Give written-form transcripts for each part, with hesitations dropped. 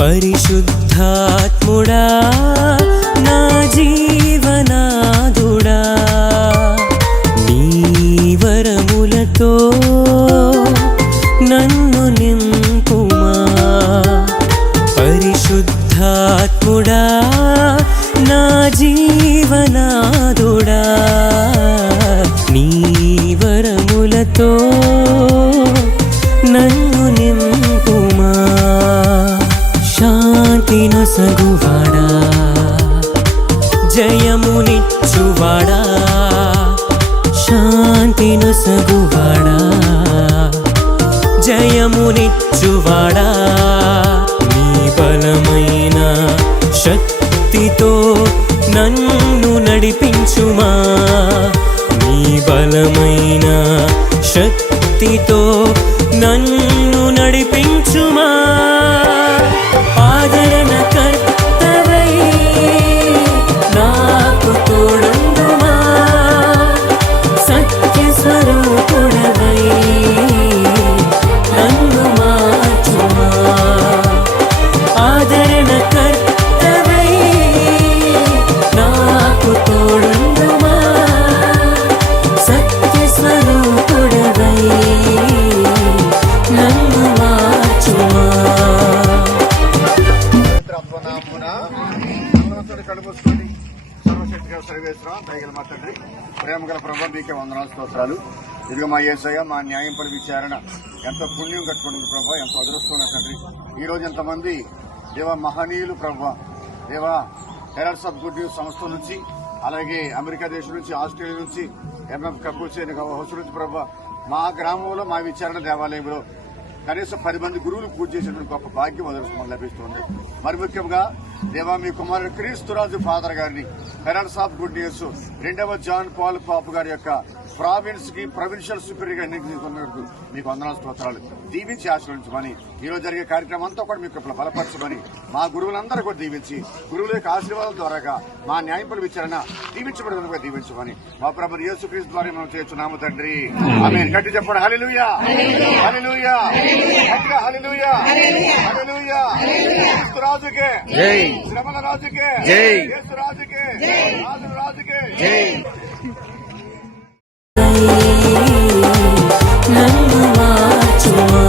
పరిశుద్ధాత్ముడా నా జీవనాదుడా నీ వరములతో నన్ను నింపుమా పరిశుద్ధాత్ముడా నా జీవనాదుడా నీ వరములతో నన్ను నింపుమా శాంతి నొసగువాడా జయమునిచ్చువాడా శాంతి నొసగువాడా జయమునిచ్చువాడా నీ బలమైన శక్తితో నన్ను నడిపించుమా నీ బలమైన శక్తితో నన్ను నడిపించుమా ఆదరణ కర్తవై నాకు తోడుండుమా సత్య స్వరూపుడవై నన్ను మార్చుమా ఆదరణ కర్తవై నాకు తోడుండుమా సత్య స్వరూపుడవై నన్ను మార్చుమా తండ్రి ప్రేమ గల ప్రభు మీకే వందనాలు స్తోత్రాలు. ఇదిగో మా యేసయ్య మా న్యాయం పరి విచారణ ఎంతో పుణ్యం కట్టుకుంటుంది ప్రభు, ఎంతో అదృష్టం తండ్రి. ఈ రోజు ఎంతమంది దేవ మహనీయులు ప్రభు, దేవా హెరాల్డ్స్ ఆఫ్ గుడ్ న్యూస్ సంస్థ నుంచి, అలాగే అమెరికా దేశం నుంచి, ఆస్ట్రేలియా నుంచి, ఎంఎఫ్ కపూర్సేన హౌస్ నుంచి ప్రభు, మా గ్రామంలో మా విచారణ దేవాలయంలో కనీసం 10 మంది గురువులు పూజ చేసేటువంటి గొప్ప భాగ్యం అదృష్టం లభిస్తుంది. మరి ముఖ్యంగా దేవా మీ కుమారుడు క్రీస్తురాజు ఫాదర్ గారిని హెరాల్డ్స్ ఆఫ్ గుడ్ న్యూస్ 2వ జాన్ పాల్ పాప్ గారి యొక్క ప్రావిన్స్ కి ప్రొవిన్షియల్ సూపీరియర్ గా ఎన్నికకు మీకు వందనాలు స్తోత్రాలు దీవించి ఆశీర్వదించమని, ఈ రోజు జరిగే కార్యక్రమం అంతా కూడా మీకు బలపరచమని, మా గురువులందరూ కూడా దీవించి గురువుల యొక్క ఆశీర్వాదాల ద్వారాగా మా న్యాయపడి విచారణ దీవించబడినందుకు దీవించమని మా ప్రభు యేసుక్రీస్తు ద్వారా మనం చేస్తున్నాము తండ్రి. ఆమేన్. గట్టి చెప్పండి హల్లెలూయా హల్లెలూయా గట్టిగా హల్లెలూయా హల్లెలూయా. క్రీస్తు రాజుకే జై, శ్రమల రాజుకే జై, యేసు రాజుకే జై, రాజు రాజుకే జై. నన్ను మార్చుమా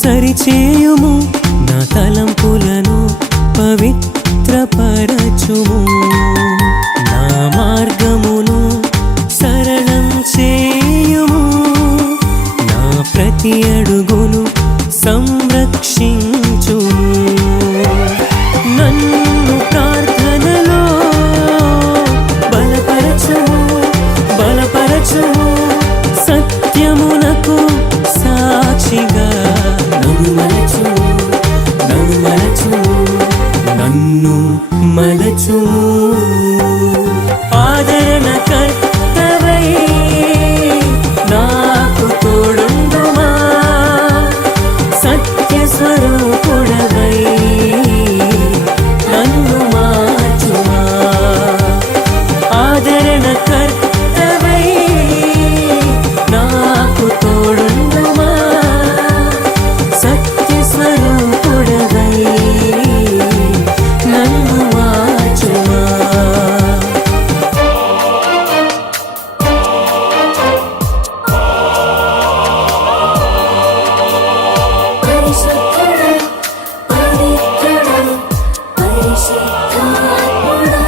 సరిచేయుము నా తలంపులను పవిత్రపరచుము నా మార్గమును సరళం చేయుము నా ప్రతి అడుగును సంరక్షించుము నన్ను ప్రార్థనలో బలపరచుము బలపరచుము సత్యమునకు సాక్షిగా నన్ను మలచు ఆదరణ కర్తవై నాకు తోడుండుమా సత్య స్వరూపుడవై నన్ను మార్చుమా ఆదరణ కర్తవై నాకు తోడుండుమా సత్య స్వరూపుడవై నన్ను మార్చుమా. పరిశుద్ధుడా పవిత్రుడా పరిశుద్ధాత్ముడా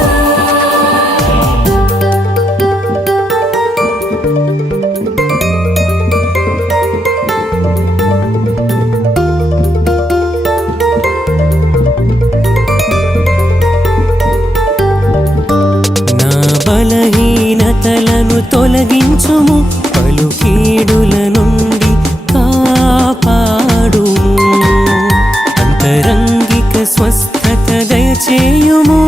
బలహీనతలను తొలగించుము పలు కీడుల నుండి కాపాడుము అంతరంగిక స్వస్థత దయచేయుము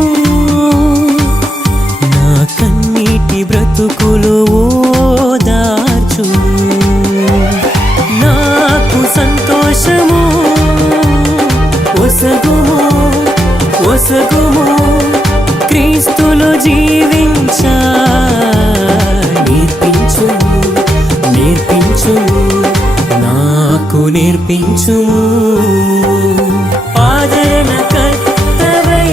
నా కన్నీటి బ్రతుకులు ఓదార్చుము నాకు సంతోషము ఒసగుము ఒసగుము క్రీస్తులో జీవించా నేర్పించుము నేర్పించుము నాకు నేర్పించుము ఆదరణ కర్తవై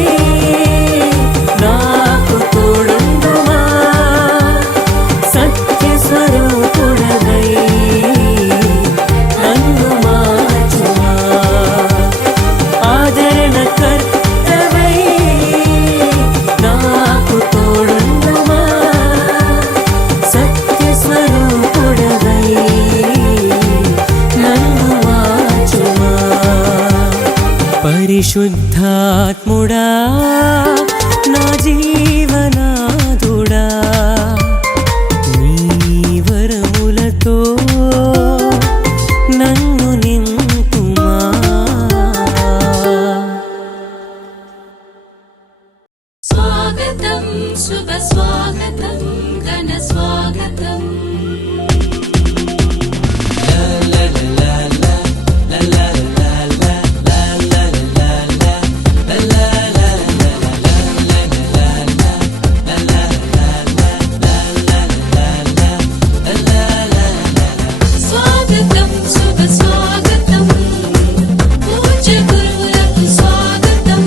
నాకు తోడుండుమా సత్య స్వరూపుడవై నన్ను మార్చుమా ఆదరణ కర్తవై నాకు తోడుండుమా సత్య స్వరూపుడవై నన్ను మార్చుమా పరిశుద్ధాత్ముడా నా జీవనాదుడా నీ వరములతో నన్ను నింపుమా स्वागतं शुभ स्वागतं घन स्वागतं स्वागतं शुभ स्वागतं पूज्य गुरुవులకు स्वागतं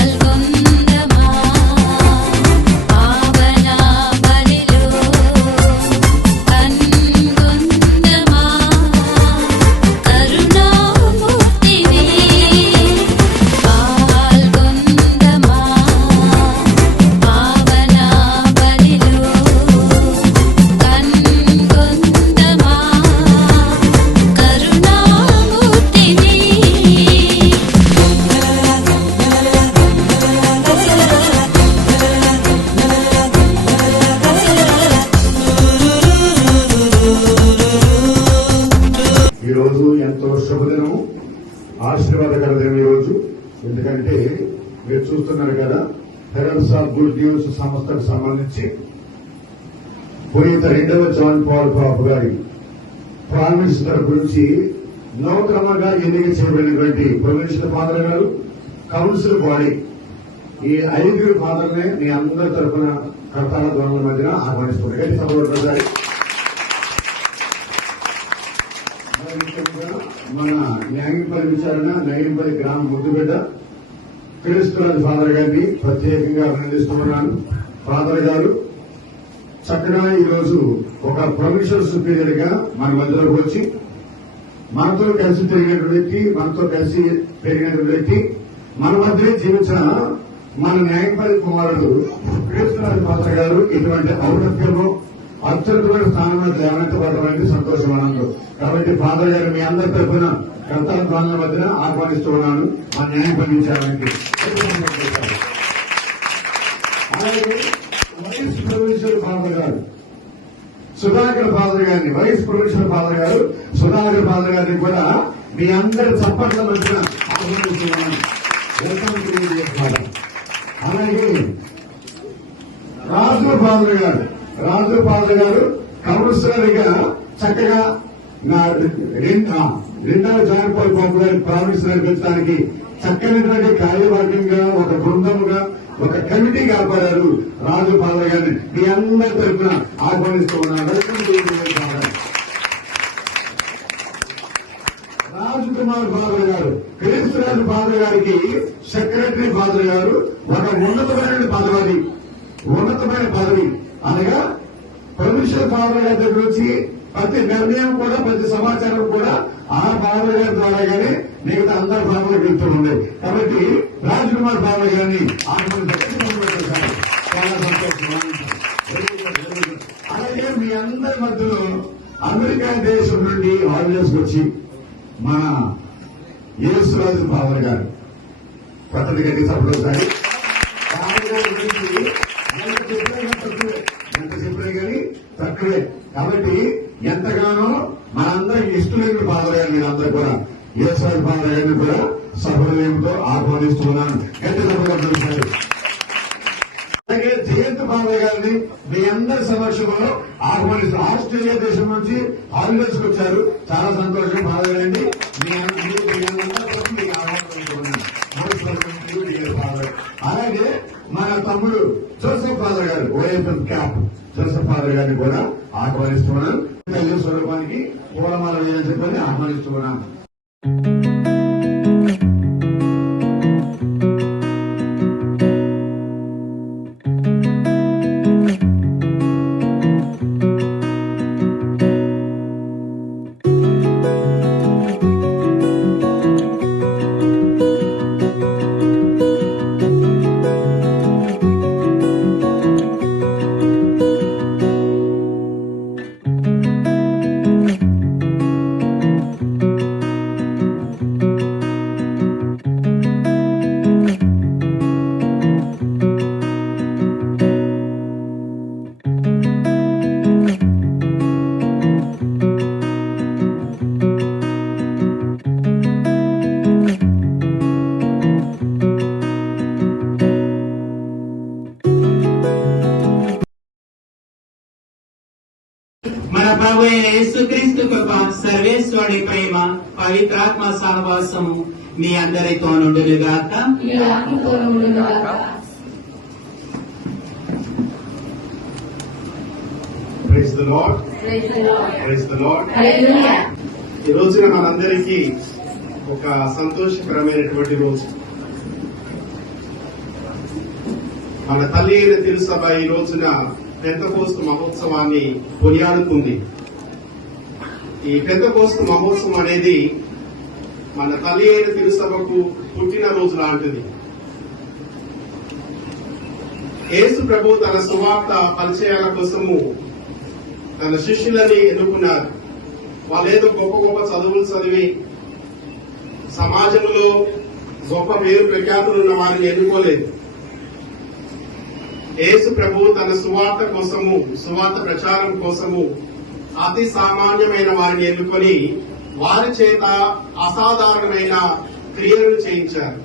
పాల్గొందమా పావన బలిలో కన్గొందమా కరుణామూర్తివి పాల్గొందమా పావన బలిలో కన్గొందమా కరుణామూర్తివి ఈ రోజు ఎంతో శుభదినము, ఆశీర్వాదకర దినం ఈ రోజు. ఎందుకంటే మీరు చూస్తున్నారు కదా, హెరల్స్ ఆఫ్ గుడ్ న్యూస్ సంస్థకు సంబంధించి పునీత 2వ జాన్ పాల్ పాప్ గారి ప్రామిస్ తరపు నుంచి నూతనంగా ఎన్నిక చేయబడినటువంటి ప్రొవిన్షియల్ ఫాదర్ గారు, కౌన్సిల్ బాడీ, ఈ 5 ఫాదర్నే మీ అందరి తరఫున కర్తాల ధ్వనుల మధ్యన ఆహ్వానిస్తున్నారు. సభలో మన న్యాయంపల్లి విచారణ నయంపల్లి గ్రామ ముద్దుబిడ్డ క్రీస్తురాజు ఫాదర్ గారిని ప్రత్యేకంగా అభినందిస్తున్నాను. ఫాదర్ గారు చక్కగా ఈ రోజు ఒక ప్రొవిన్షియల్ సుపీరియర్ గా మన మధ్యలోకి వచ్చి మనతో కలిసి తిరిగినటువంటి వ్యక్తి, మనతో కలిసి పెరిగినటువంటి వ్యక్తి, మన మధ్యనే జీవించిన మన న్యాయపల్లి కుమారుడు క్రీస్తురాజు ఫాదర్ గారు ఇటువంటి ఔన్నత్యంలో అత్యున్నతమైన స్థానంలో లేవనెత్తబడడం అనేది సంతోషం, ఆనందం. కాబట్టి ఫాదర్ గారు మీ అందరి తరఫున కర్తల ధ్వనుల మధ్యన ఆహ్వానిస్తున్నాను మా న్యాయం పండించడానికి. అలాగే వైస్ ప్రొవిన్షియల్ ఫాదర్ గారు సుధాకర్ ఫాదర్ గారిని, వైస్ ప్రొవిన్షియల్ ఫాదర్ గారు సుధాకర్ ఫాదర్ గారిని కూడా మీ అందరి చప్పట్ల మధ్యన ఆహ్వానిస్తున్నాను. Welcome to father. అలాగే రాజు ఫాదర్ గారు కౌన్సిలర్ గా చక్కగా నా 2వ జాన్ పాల్ పాప్ గారి ప్రామిస్ నెరవేర్చడానికి చక్కనటువంటి కార్యవర్గంగా, ఒక బృందముగా, ఒక కమిటీ కాపాడారు. రాజు ఫాదర్ గారిని మీ అందరి తరఫున ఆహ్వానిస్తూ ఉన్నాను. రాజ్ కుమార్ ఫాదర్ గారు, క్రీస్తురాజు ఫాదర్ గారికి సెక్రటరీ ఫాదర్ గారు ఒక ఉన్నతమైన పదవి అనగా ప్రొవిన్షియల్ ఫాదర్ గారి దగ్గర నుంచి ప్రతి నిర్ణయం కూడా, ప్రతి సమాచారం కూడా ఆ ఫాదర్ గారి ద్వారాగానే మిగతా అందరి ఫాదర్లకు వెళ్తూ ఉంది. కాబట్టి రాజ్ కుమార్ ఫాదర్ గారిని ఆహ్వానించారు. చాలా సంతోషం. అలాగే మీ అందరి మధ్యలో అమెరికా దేశం నుండి హాలిడేస్ వచ్చి మన యేసురాజు ఫాదర్ గారు పట్టణి గట్టి సభలోసారి ఎంత చెప్పినా కానీ తక్కువే. కాబట్టి ఇష్టమైన ఫాదర్ గారిని నేను అందరూ కూడా ఈశ్వర ఫాదర్ గారిని కూడా సఫలమేమితో ఆహ్వానిస్తున్నాను. ఎంత అలాగే జయంత్ ఫాదర్ గారిని మీ అందరి సమక్షంలో ఆహ్వానిస్తున్నారు. ఆస్ట్రేలియా దేశం నుంచి హాలిడేస్ కి వచ్చారు. చాలా సంతోషం ఫాదర్ గారిని అలాగే మన తమ్ముడు జోసెఫ్ ఫాదర్ గారు ఓఎఫ్ఎం క్యాప్ జోసెఫ్ ఫాదర్ గారిని కూడా ఆహ్వానిస్తున్నాను. తల్లి స్వరూపానికి పూలమాల వేయాలని చెప్పని ఆహ్వానిస్తున్నాను. మన ప్రభు అయిన యేసుక్రీస్తు కృప, సర్వేశ్వరుడి ప్రేమ, పవిత్రాత్మ సహవాసము మీ అందరితో నుండుగాక. Praise the Lord. Praise the Lord. ఈ రోజున మనందరికీ ఒక సంతోషకరమైనటువంటి రోజు. మన తల్లి అయిన తిరుసభ ఈ రోజున పెంతెకోస్తు మహోత్సవాన్ని కొనియాడుతుంది. ఈ పెంతెకోస్తు మహోత్సవం అనేది మన తల్లి అయిన తిరుసభకు పుట్టినరోజు లాంటిది. యేసు ప్రభు తన సువార్త పరిచయాల కోసము తన శిష్యులని ఎన్నుకున్నారు. వాళ్ళేదో గొప్ప గొప్ప చదువులు చదివి సమాజంలో గొప్ప పేరు ప్రఖ్యాతులున్న వారిని ఎన్నుకోలేదు. యేసు ప్రభు తన సువార్త కోసము, సువార్త ప్రచారం కోసము అతి సామాన్యమైన వారిని ఎన్నుకొని వారి చేత అసాధారణమైన క్రియలను చేయించారు.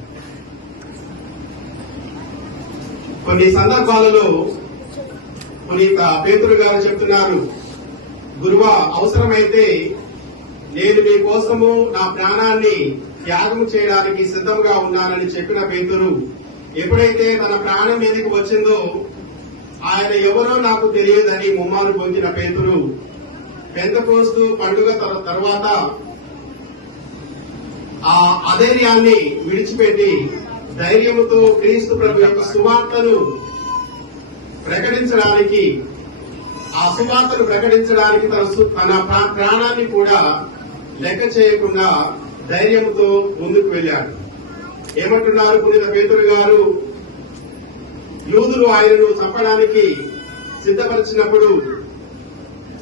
కొన్ని సందర్భాలలో పేతురు గారు చెప్తున్నారు, గురువా, అవసరమైతే నేను మీ కోసము నా ప్రాణాన్ని త్యాగం చేయడానికి సిద్ధంగా ఉన్నానని చెప్పిన పేతురు ఎప్పుడైతే తన ప్రాణం మీదకి వచ్చిందో ఆయన ఎవరో నాకు తెలియదని ముమ్మారు పొందిన పేతురు పెంతెకోస్తు పండుగ తర్వాత ఆ అధైర్యాన్ని విడిచిపెట్టి ధైర్యముతో క్రీస్తు ప్రభు యొక్క సువార్తను ప్రకటించడానికి, ఆ సువార్తను ప్రకటించడానికి తన ప్రాణాన్ని కూడా లెక్క చేయకుండా ధైర్యంతో ముందుకు వెళ్లాడు. ఏమంటున్నారు పునీత పేతురు గారు? యూదులు ఆయనను చంపడానికి సిద్ధపరిచినప్పుడు,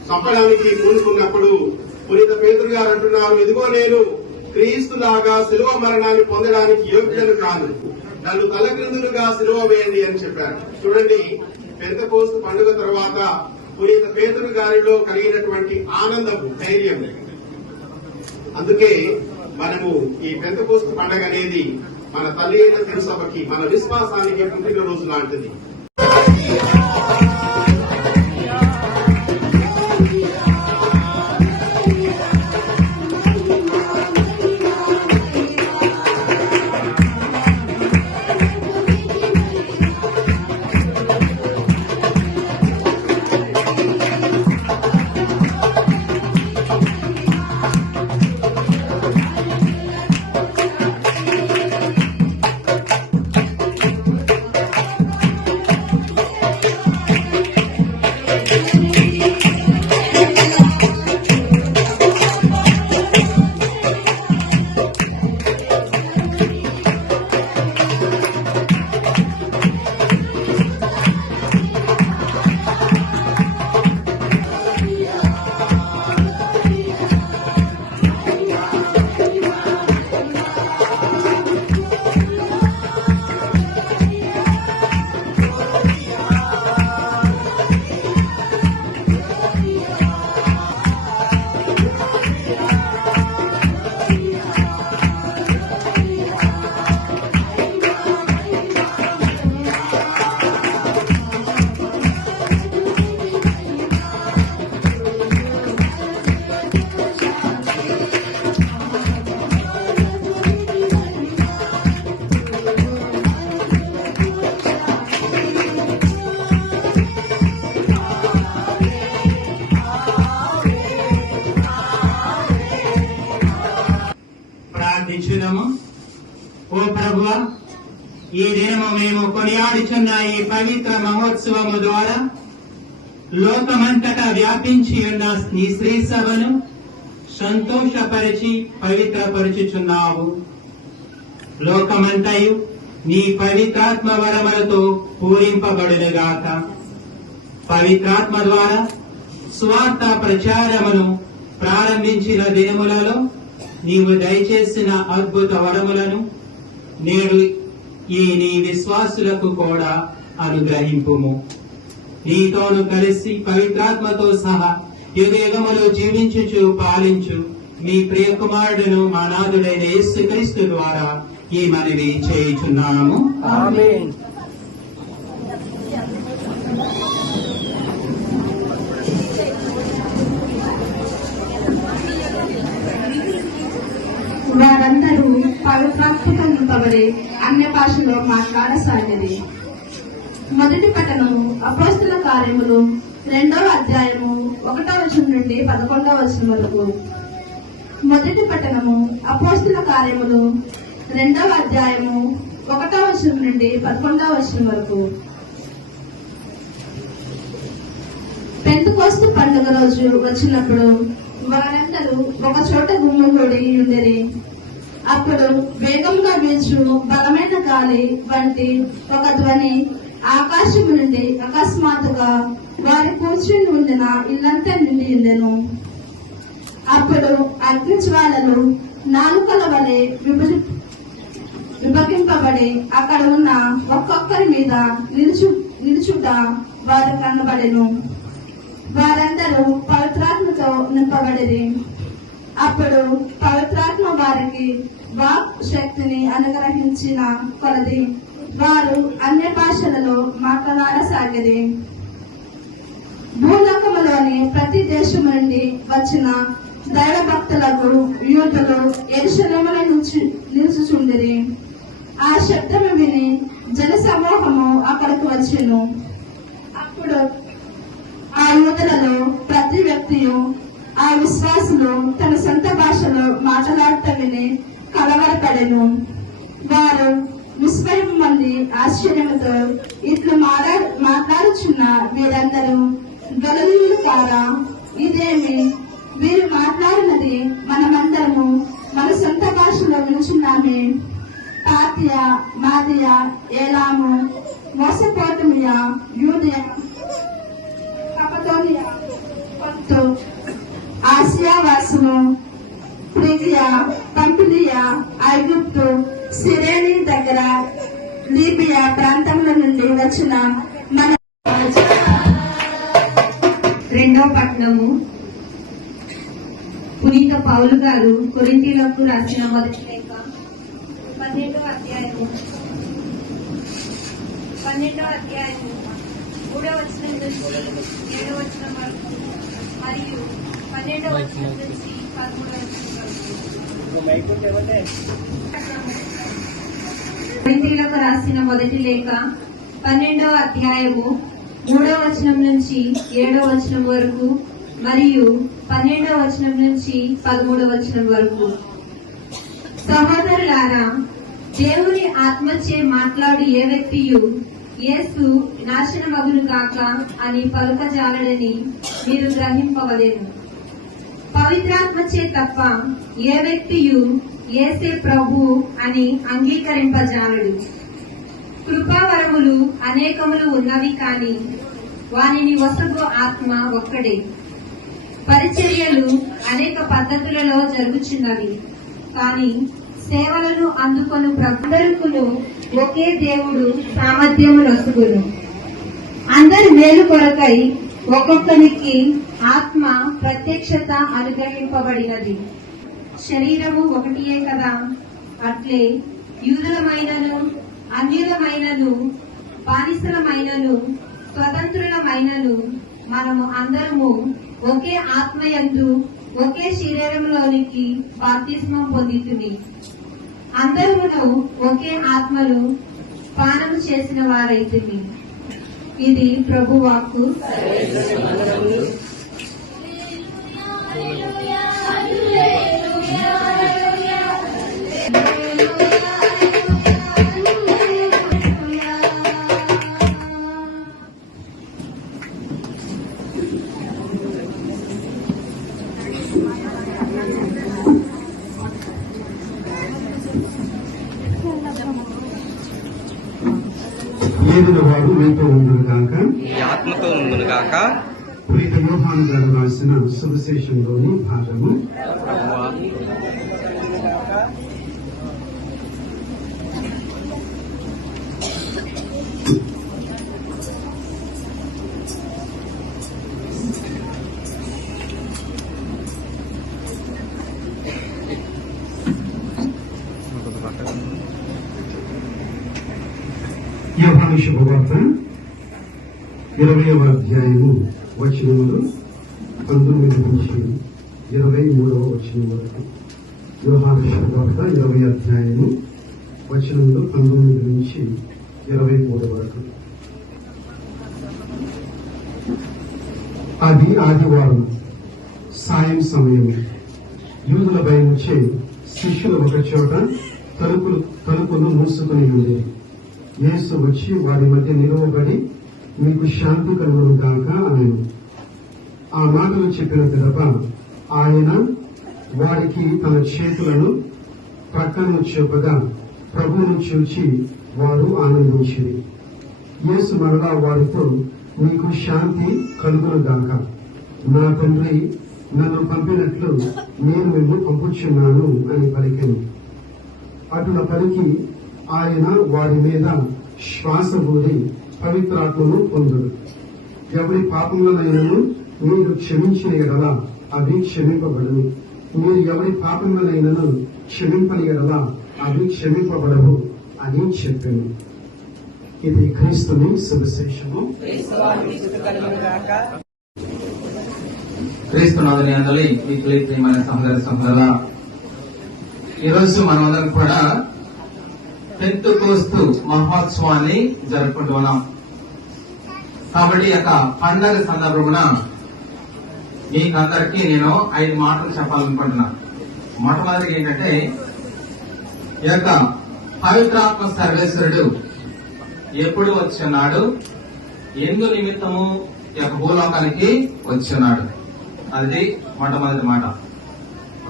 చంపడానికి పూనుకున్నప్పుడు పునీత పేతురు గారు అంటున్నారు, ఇదిగో నేను క్రీస్తులాగా శిలువ మరణాన్ని పొందడానికి యోగ్యులను కాదు, నన్ను తలక్రిందులుగా శిలువ వేయండి అని చెప్పారు. చూడండి, పెంతెకోస్తు పండుగ తర్వాత పునీత పేతురు గారిలో కలిగినటువంటి ఆనందము, ధైర్యం. అందుకే మనము ఈ పెంతెకోస్తు పండుగ అనేది మన తల్లి అయిన తిరుసభకి, మన విశ్వాసానికి పుట్టినరోజు లాంటిది. ప్రభువా, ఈ దినము మేము కొనియాడుచున్న ఈ పవిత్ర మహోత్సవము ద్వారా లోకమంతటా వ్యాపించి ఉన్న నీ శ్రీ సభను సంతోషపరిచి పవిత్రపరుచుచున్నావు. లోకమంతయు నీ పవిత్రాత్మ వరములతో పూరింపబడునుగాక. పవిత్రాత్మ ద్వారా స్వార్థ ప్రచారమును ప్రారంభించిన దినములలో నీవు దయచేసిన అద్భుత వరములను నేడు ఈ నీ విశ్వాసులకు కూడా అనుగ్రహింపుము. నీతోను కలిసి పవిత్రాత్మతో సహా యుగయుగములో జీవించుచు పాలించు మీ ప్రియకుమారుడును మా నాథుడైన యేసుక్రీస్తు ద్వారా ఈ మనవి చేయుచున్నాము. ఆమేన్. వారందరూ పవిత్రాత్మతో నింపబడి అన్య భాషలో మాట్లాడసాగిరి. మొదటి పట్టణము అపోస్తుల కార్యములు 2వ అధ్యాయము 1వ వచనం నుండి 11వ వచనం వరకు. మొదటి పట్టణము అపోస్తుల కార్యములు 2వ అధ్యాయము 1వ వచనం నుండి 11వ వచనం వరకు. పెంతెకోస్తు పండుగ రోజు వచ్చినప్పుడు వారందరూ ఒక చోట గుమ్మిగూడి ఉండిరి. అప్పుడు వేగంగా వీచు బలమైన గాలి వంటి ఒక ధ్వని ఆకాశము నుండి అకస్మాత్తుగా వారి కూర్చుని ఉండిన ఇల్లంతా నిండి ఉండెను. అప్పుడు అగ్ని జ్వాలలు నాలుకల వలె విభజింపబడి అక్కడ ఉన్న ఒక్కొక్కరి మీద నిలుచుట వారు కనబడెను. వారందరూ పవిత్రాత్మతో నింపబడిరి. అప్పుడు పవిత్రాత్మ వారికి వాక్ శక్తిని అనుగ్రహించిన కొలది వారు అన్య భాషలలో మాట్లాడసాగిరి. భూలోకములోని ప్రతి దేశం నుండి వచ్చిన దైవ భక్తులకు యూదులు యెరూషలేములో నిలుచుచుండిరి. ఆ శబ్దము విని జన సమూహము అక్కడకు వచ్చెను. అప్పుడు ఆ యూదులలో ప్రతి వ్యక్తియు ఆ విశ్వాసులు తన సొంత భాషలో మాట్లాడటం విని కలవరపడెను. వారు విస్మయం మంది ఆశ్చర్యముతో ఇట్లు మాట్లాడుచున్న వీరందరూ గలిలయులు కారా? ఇదేమి వీరు మాట్లాడినది మనమందరము మన సొంత భాషలో వినుచున్నామే. పాతియా, మాదియా, ఏలాము, మెసొపొతామియా, యూదయ, కపతోనియా, పొంతు, ఆసియా వాసులు, ఫ్రిగియా, పంఫిలియా, ఐగుప్తు, సిరేని దగ్గర లీబియా ప్రాంతముల నుండి వచ్చిన మన రెండవ పట్టణము పునీత పౌలు గారు కొరింథీయులకు రాసిన మొదటి లేఖ 12వ అధ్యాయము 3వ వచనం నుంచి 7వ వచనం వరకు మరియు 12వ వచనం నుంచి 13వ వచనం వరకు. కొరింథీయులకు రాసిన మొదటి లేఖ 12వ అధ్యాయము 3వ వచనం నుంచి 7వ వచనం వరకు మరియు 12వ వచనం నుంచి 13వ వచనం వరకు. సహోదరులారా, దేవుని ఆత్మచే మాట్లాడు ఏ వ్యక్తియు యేసు నాశనమగును గాక అని పలుకజాలడని మీరు గ్రహింపవలెను. పవిత్రాత్మచే తప్ప ఏ వ్యక్తియు యేసే ప్రభు అని అంగీకరింపజాలడు. కృపావరములు అనేకములు ఉన్నవి కాని వానిని వసగు ఆత్మ ఒక్కడే. పరిచర్యలు అనేక పద్ధతులలో జరుగుచున్నవి కాని సేవలను అందుకొను అందరికును ఒకే దేవుడు సామర్థ్యమునొసగును. అందరి మేలు కొరకై ఒక్కొక్కరికి ఆత్మ ప్రత్యక్షత అనుగ్రహింపబడినది. శరీరము ఒకటియే కదా, అట్లే యూదులమైనను అన్యులమైనను బానిసలమైనను స్వతంత్రులమైనను మనము అందరము ఒకే ఆత్మయందు ఒకే శరీరంలోనికి బాప్తిస్మం పొందితిమి. అందరమును ఒకే ఆత్మను పానము చేసిన వారైతిమి. ఇది ప్రభు వాక్కు. ఏలిన వాడు మీతో ఉండును గాక. ఈ ఆత్మతో ఉండును గాక. పునీత యోహాను గారు రాసిన సువిశేషంలోని భాగము. ప్రభువా, యోహాను శుభవార్త 20వ అధ్యాయము వచనములు 19 నుంచి 23వ వచనం వరకు. యోహాను శుభవార్త 20వ అధ్యాయము వచనములు 19 నుంచి 23 వరకు. అది ఆదివారం సాయం సమయం. యూదుల బయలుచే శిష్యులు ఒక చోట తలుపులు మూసుకుని ఉండేది. యేసు వచ్చి వారి మధ్య నిలువబడి, మీకు శాంతి కలుగును గాక అన్నాడు. ఆ మాటలు చెప్పిన పిదప ఆయన వారికి తన చేతులను ప్రక్కను చూపగా ప్రభువును చూచి వారు ఆనందించింది. యేసు మరలా వారితో, మీకు శాంతి కలుగును గాక. నా తండ్రి నన్ను పంపినట్లు నేను మిమ్మల్ని పంపుచున్నాను అని పలికెను. అటుల పలికి ఆయన వారి మీద శ్వాస ఊది పవిత్రాత్మను పొందుడు. ఎవరి పాపములనైనను మీరు క్షమించిన ఎడల అవి క్షమింపబడవు. మీరు ఎవరి పాపములనైనను క్షమింపని ఎడల అవి క్షమింపబడవు అని చెప్పాను. ఇది క్రీస్తుని సువిశేషము. క్రీస్తునాథుని అందరి ప్రియమైన సహోదర సహోదరుల, ఈరోజు మనమందరం కూడా పెంతెకోస్తు మహోత్సవాన్ని జరుపుకుంటున్నాం. కాబట్టి ఈ యొక్క పండగ సందర్భమున మీకందరికీ నేను 5 మాటలు చెప్పాలనుకుంటున్నా. మొట్టమొదటిగా ఏంటంటే, ఈ యొక్క పవిత్రాత్మ సర్వేశ్వరుడు ఎప్పుడు వచ్చున్నాడు, ఎందు నిమిత్తము ఈ యొక్క భూలోకానికి వచ్చున్నాడు. అది మొట్టమొదటి మాట.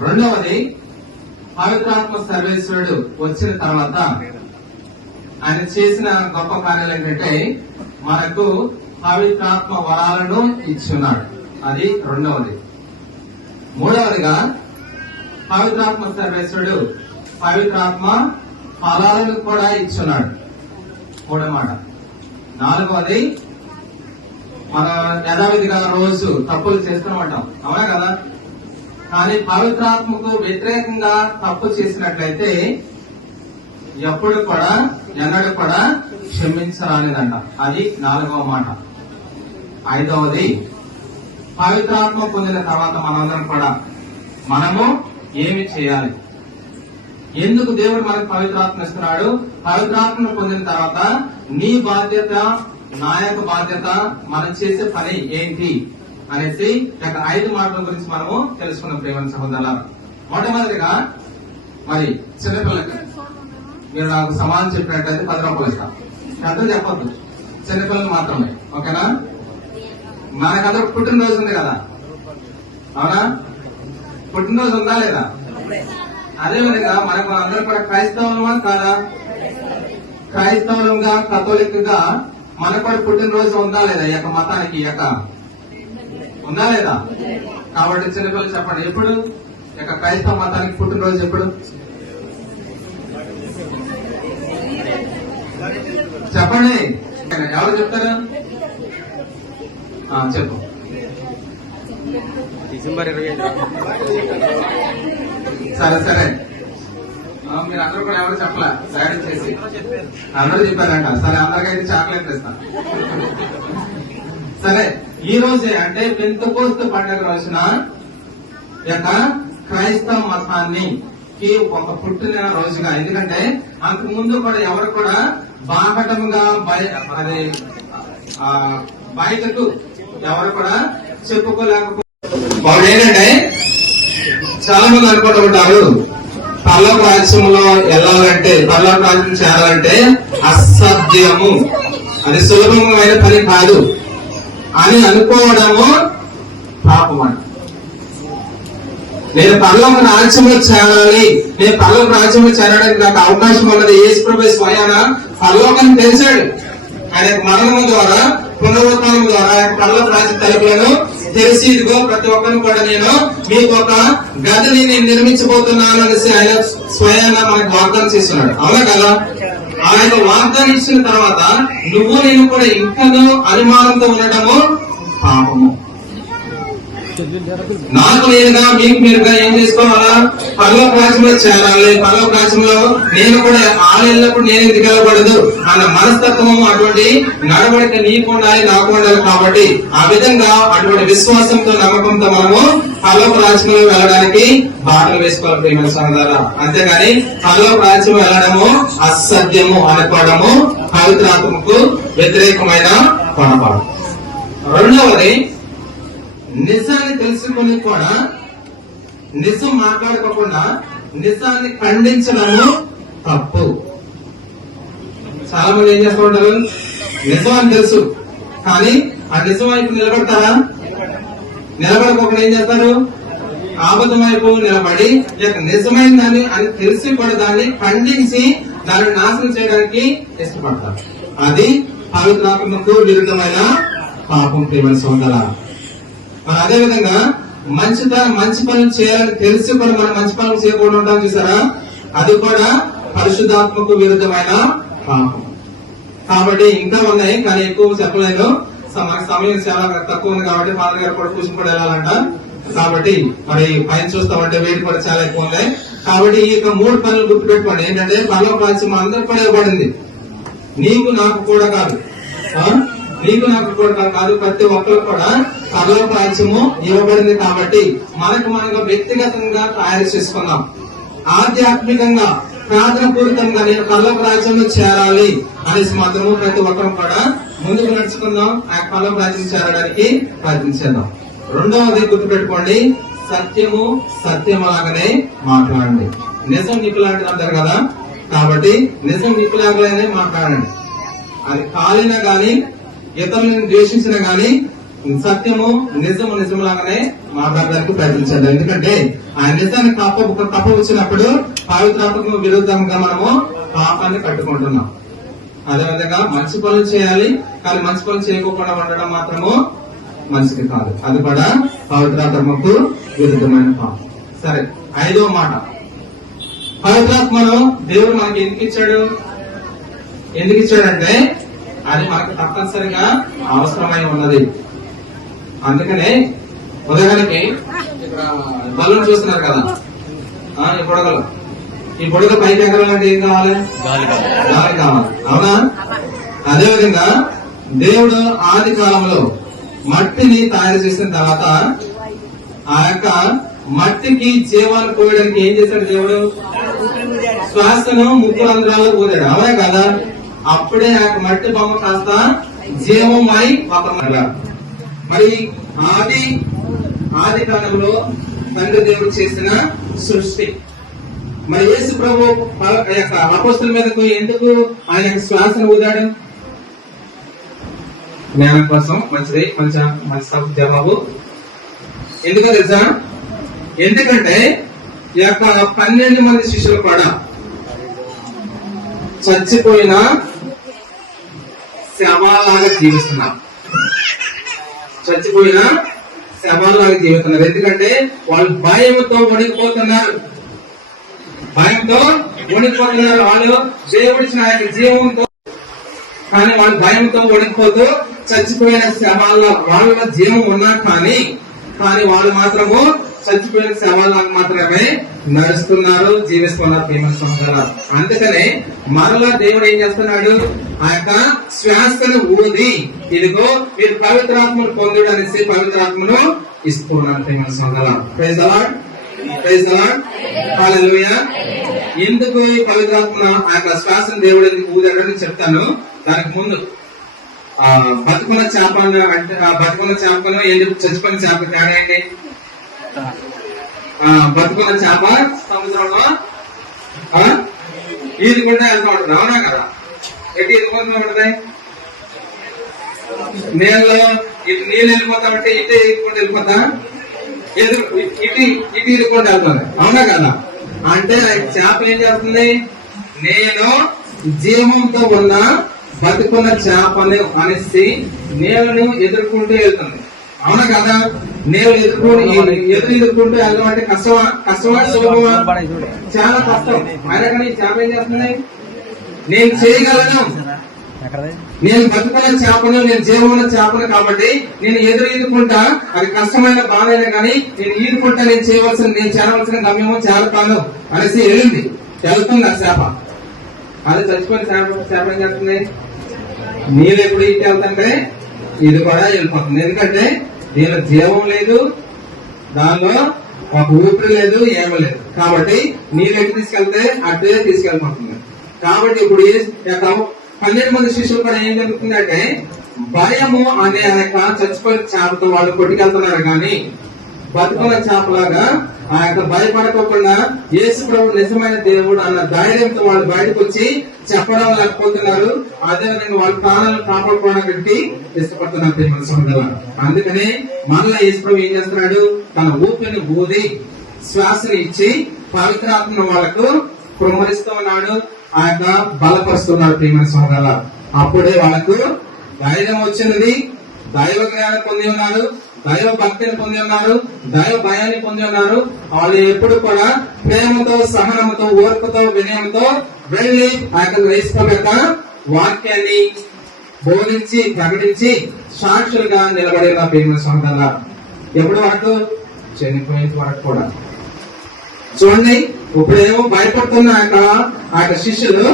రెండవది, పవిత్రాత్మ సర్వేశ్వరుడు వచ్చిన తర్వాత ఆయన చేసిన గొప్ప కార్యాలు ఏంటంటే, మనకు పవిత్రాత్మ వరాలను ఇచ్చున్నాడు. అది రెండవది. మూడవదిగా, పవిత్రాత్మ సర్వేశ్వరుడు పవిత్రాత్మ ఫలాలను కూడా ఇచ్చున్నాడు. మూడో మాట. నాలుగవది, మనం యథావిధిగా రోజు తప్పులు చేస్తూ ఉంటాం, అవునా కదా? కానీ పవిత్రాత్మకు వ్యతిరేకంగా తప్పు చేసినట్లయితే ఎప్పుడు కూడా ఎన్నడూ కూడా క్షమించరానిదంట. అది 4వ మాట. 5వది, పవిత్రాత్మ పొందిన తర్వాత మనందరం కూడా మనము ఏమి చేయాలి? ఎందుకు దేవుడు మనకు పవిత్రాత్మ ఇస్తున్నాడు? పవిత్రాత్మను పొందిన తర్వాత నీ బాధ్యత, నా యొక్క బాధ్యత, మనం చేసే పని ఏంటి అనేసి 5 మాటల గురించి మనము తెలుసుకున్నాం ప్రియమైన సహోదరుల. మొట్టమొదటిగా, మరి చిన్నపిల్లకి మీరు నాకు సమాధానం చెప్పినట్లయితే 10 రూపాయలు ఇస్తాం. అర్థం చెప్పద్దు, చిన్నపిల్లలు మాత్రమే, ఓకేనా? మనకందరూ పుట్టినరోజు ఉంది కదా, అవునా? పుట్టినరోజు ఉందా లేదా? అదేవిధంగా మనకు అందరూ కూడా క్రైస్తవులమా కాదా? క్రైస్తవులంగా, కథోలిక్ గా మనకు కూడా పుట్టినరోజు ఉందా లేదా? ఈ యొక్క మతానికి ఉందా లేదా? కాబట్టి చిన్నపిల్లలు చెప్పండి, ఎప్పుడు ఇక క్రైస్తవ మతానికి పుట్టినరోజు ఎప్పుడు? చెప్పండి, ఎవరు చెప్తారు? చెప్పు. డిసెంబర్ 25. సరే మీరు అందరూ కూడా ఎవరు చెప్పలే, సైడ్ చేసి అందరూ చెప్పారంట. సరే, అందరికైతే చాక్లెట్ ఇస్తాను. సరే, ఈ రోజే అంటే పెంతెకోస్తు పండుగ రోజున యొక్క క్రైస్తవ మతాన్ని ఒక పుట్టిన రోజుగా, ఎందుకంటే అంతకు ముందు కూడా ఎవరు కూడా బాహటముగా బయటకు ఎవరు కూడా చెప్పుకోలేకపోతే, వాళ్ళు ఏంటంటే చాలా మంది అనుకుంటూ ఉంటారు, పర్లోక రాజ్యంలో వెళ్ళాలంటే, పర్లోక రాజ్యం చేరాలంటే అసాధ్యము, అది సులభమైన పని కాదు అని అనుకోవడము పాపం అంట. నేను పరలోక రాజ్యంలో చేరాలి, నేను పరలోక రాజ్యంలో చేరడానికి నాకు అవకాశం ఉన్నది. యేసు ప్రభువు స్వయాన పరలోకాన్ని తెలిసాడు, ఆయన యొక్క మరణము ద్వారా పునరుత్థానం ద్వారా ఆయన పరలోక రాజ్య తలుపులను తెలిసి ఇదిగో ప్రతి ఒక్కరిని కూడా నేను మీకు ఒక గదిని నేను నిర్మించబోతున్నాను అనేసి ఆయన స్వయాన మనకు వాగ్దానం చేస్తున్నాడు. అవునా కదా? ఆయన వాగ్దానం ఇచ్చిన తర్వాత నువ్వు నేను కూడా ఇంకనూ అనుమానంతో ఉండడము పాపము. నాకు నేనుగా మీకు మీరుగా ఏం చేసుకోవాలా? పరలోక రాజ్యంలో చేరాలి. పరలోక రాజ్యంలో నేను కూడా ఆలెళ్ళప్పుడు నేను దిగలబడదు అన్న మనస్తత్వము, అటువంటి నడవడిక నీకు ఉండాలి, నాకు ఉండాలి. కాబట్టి ఆ విధంగా అటువంటి విశ్వాసంతో నమ్మకంతో మనము పరలోక రాజ్యంలో వెళ్ళడానికి బాటలు వేసుకోవాలి ప్రియమైన సోదరులారా. అంతేగాని పరలోక రాజ్యం వెళ్ళడము అసత్యము అనుకోవడము పవిత్రాత్మకు వ్యతిరేకమైన పొరపాటు. రెండవది, నిజాన్ని తెలుసుకుని కూడా నిజం మాట్లాడుకోకుండా నిజాన్ని ఖండించడము తప్పు. చాలా మంది ఏం చేస్తూ ఉంటారు? నిజం అని తెలుసు కానీ ఆ నిజం వైపు నిలబడతారా? నిలబడకుండా ఏం చేస్తారు? అబద్ధం వైపు నిలబడి నిజమైన దాన్ని అని తెలిసి కూడా దాన్ని ఖండించి దాన్ని నాశనం చేయడానికి ఇష్టపడతారు. అది పవిత్రాత్మకు విరుద్ధమైన పాపం ప్రియమైన సోదరులారా. మరి అదే విధంగా మంచి పనులు చేయాలని తెలిసి కూడా మనం మంచి పనులు చేయకుండా ఉంటాం చూసారా? అది కూడా పరిశుద్ధాత్మకు విరుద్ధమైన పాపం. కాబట్టి ఇంకా ఉన్నాయి కానీ ఎక్కువ చెప్పలేను, మనకు సమయం చాలా తక్కువ ఉంది కాబట్టి ఫాదర్ గారు కూడా కూర్చుని కూడా వెళ్ళాలంట. కాబట్టి మరి పైన చూస్తామంటే వేడి కూడా చాలా ఎక్కువ ఉన్నాయి. కాబట్టి ఈ యొక్క 3 పనులు గుర్తుపెట్టుకోండి. ఏంటంటే పరలోక రాజ్యం అందరికి కూడా ఇవ్వబడింది, నీకు నాకు కూడా కాదు. నీకు నాకు కూడా కాదు, ప్రతి ఒక్కరు కూడా పరలోక రాజ్యము ఇవ్వబడింది. కాబట్టి మనకు వ్యక్తిగతంగా తయారు చేసుకున్నాం. ఆధ్యాత్మికంగా ప్రార్థన పూర్వకంగా నేను పరలోక రాజ్యంలో చేరాలి అనేసి మాత్రము ప్రతి ఒక్కరు కూడా ముందుకు నడుచుకుందాం. ఆ పరలోక రాజ్యం చేరడానికి ప్రయత్నించేద్దాం. రెండవది గుర్తుపెట్టుకోండి, సత్యము సత్యములాగానే మాట్లాడండి. నిజం నిప్పులాంటిది అంటారు కదా, కాబట్టి నిజం నిప్పులాగానే మాట్లాడండి. అది కాలినా గాని ఇతరులను ద్వేషించినా గాని సత్యము నిజములాగానే మాట్లాడడానికి ప్రయత్నించండి. ఎందుకంటే ఆ నిజాన్ని కప్ప వచ్చినప్పుడు పవిత్రాత్మకు విరుద్ధంగా మనము పాపాన్ని కట్టుకుంటున్నాం. అదేవిధంగా మంచి పనులు చేయాలి కానీ మంచి పనులు చేయకుండా ఉండడం మాత్రము మంచిది కాదు. అది కూడా పవిత్రాత్మకు విరుద్ధమైన పాపం. సరే, 5వ మాట, పవిత్రాత్మను దేవుడు మనకి ఎందుకు ఇచ్చాడంటే అది మనకు తప్పనిసరిగా అవసరమై ఉన్నది. అందుకనే ఉదాహరణకి ఇక్కడ బల్లును చూస్తున్నారు కదా, ఈ బుడగలు, ఈ బుడగ పైకి ఎగరాలంటే ఏం కావాలి? గాలి కావాలి. అవునా? అదేవిధంగా దేవుడు ఆది కాలంలో మట్టిని తయారు చేసిన తర్వాత ఆ యొక్క మట్టికి జీవాన్ని పోయడానికి ఏం చేశాడు దేవుడు? శ్వాసను ముక్కు రంధ్రాల్లో పోయాడు. అవునా కదా? అప్పుడే ఆ మట్టి బొమ్మ కాస్త జీవమై ఒక మరి ఆది కాలంలో తండ్రి దేవుడు చేసిన సృష్టి. మరి యేసు ప్రభు అపోస్తలుల మీదకు ఎందుకు ఆయన శ్వాసను ఊదాడు? జ్ఞానం కోసం. మంచిది, మంచి జవాబు. ఎందుకో తెలుసా? ఎందుకంటే ఈ యొక్క 12 మంది శిష్యులు కూడా చచ్చిపోయిన శవాలాగా జీవిస్తున్నారు. ఎందుకంటే వాళ్ళు భయంతో వణికిపోతున్నారు. వాళ్ళు దేవుడిచ్చిన ఆయన జీవంతో, కానీ వాళ్ళు భయంతో వణికిపోతూ చచ్చిపోయిన శవాల్లో వాళ్ళ జీవం ఉన్నా కానీ వాళ్ళు మాత్రము చచ్చిపోయిన శవాలకు మాత్రమే నడుస్తున్నారు, జీవిస్తున్నారు. అందుకనే మరలా దేవుడు ఏం చేస్తున్నాడు? ఆ యొక్క శ్వాసను ఊది ఇదిగో మీరు పవిత్రాత్మను పొందుడు అనేసి పవిత్రాత్మను ఇస్తున్నాను. Praise the Lord, praise the Lord, hallelujah. ఎందుకు ఈ పవిత్రాత్మ ఆ యొక్క శ్వాసను దేవుడు ఎందుకు ఊదాడని చెప్తాను. దానికి ముందు బతుకున్న చేపను అంటే బతుకున్న చేపను చచ్చిపోయిన చేప తేడా ఏంటి? బతుకున్న చేప సముద్రంలో ఈదుకుంటే వెళ్తా ఉంటుంది. అవునా కదా? ఎటు ఈదుకుంటూ ఉంటుంది? నీళ్ళు వెళ్ళిపోతా ఉంటే ఇటే ఈదుకుంటూ వెళ్ళిపోతా, ఇటు ఈదుకుంటూ వెళ్తుంది. అవునా కదా? అంటే చేప ఏం చేస్తుంది? నేను జీవంతో ఉన్న బతుకున్న చేపను అనేసి నేలను ఎదుర్కొంటూ వెళ్తుంది. అవునా కదా? నేను ఎదుర్కొంటూ వెళ్ళడం అంటే కష్టమా సులభమా? చాలా కష్టం. అయినా కానీ చేప ఏం చేస్తుంది? నేను చేయగలను, నేను బతుకున్న చేపను, నేను జీవమున్న చేపను కాబట్టి నేను ఎదుర్కొంటా. అది కష్టమైన బాధైనా కానీ నేను ఈదుకుంటా. నేను చేరవలసిన గమ్యము చేరతాను అనేసి వెళ్తుంది ఆ చేప. అది చచ్చిపోయిన చేప ఏం చేస్తుంది? నీళ్ళు ఎప్పుడు ఇటు వెళ్తుంటే ఇది కూడా వెళ్ళిపోతుంది. ఎందుకంటే దీనిలో జీవం లేదు, దానిలో ఒక ఊపిరి లేదు, ఏమీ లేదు. కాబట్టి నీళ్ళు ఎటు తీసుకెళ్తే అట్టే తీసుకెళ్ళిపోతుంది. కాబట్టి ఇప్పుడు 12 మంది శిష్యులు కూడా ఏం జరుగుతుంది అంటే భయము అనే చచ్చిపోయిన చేపతో వాళ్ళు కొట్టుకెళ్తున్నారు. కానీ బతుకున్న చేపలాగా ఆ యొక్క భయపడకోకుండా యేసు ప్రభు నిజమైన దేవుడు అన్న ధైర్యంతో వాళ్ళు బయటకు వచ్చి చెప్పడం లేకపోతున్నారు. అదేవిధంగా వాళ్ళ ప్రాణాలను కాపాడుకోవడానికి ఇష్టపడుతున్నారు. అందుకనే మళ్ళా యేసు ప్రభు ఏం చేస్తున్నాడు? తన ఊపిరిని ఊది శ్వాసను ఇచ్చి పవిత్రాత్మను వాళ్ళకు కుమ్మరిస్తూ ఉన్నాడు. ఆ యొక్క బలపరుస్తున్నాడు ప్రియమైన సోదరుల. అప్పుడే వాళ్ళకు ధైర్యం వచ్చినది, దైవ జ్ఞానం పొంది ఉన్నారు, దైవ భక్తిని పొంది ఉన్నారు, దైవ భయాన్ని పొంది ఉన్నారు. వాళ్ళు ఎప్పుడు కూడా ప్రేమతో, సహనంతో, ఓర్పుతో, వినయంతో వెళ్లి ఆ యొక్క వాక్యాన్ని బోధించి ప్రకటించి సాక్షులుగా నిలబడిన ప్రియమైన సోదరుల. ఎప్పుడు వరకు? చనిపోయేంత వరకు కూడా. చూడండి, ఇప్పుడేమో భయపడుతున్న ఆ యొక్క శిష్యులు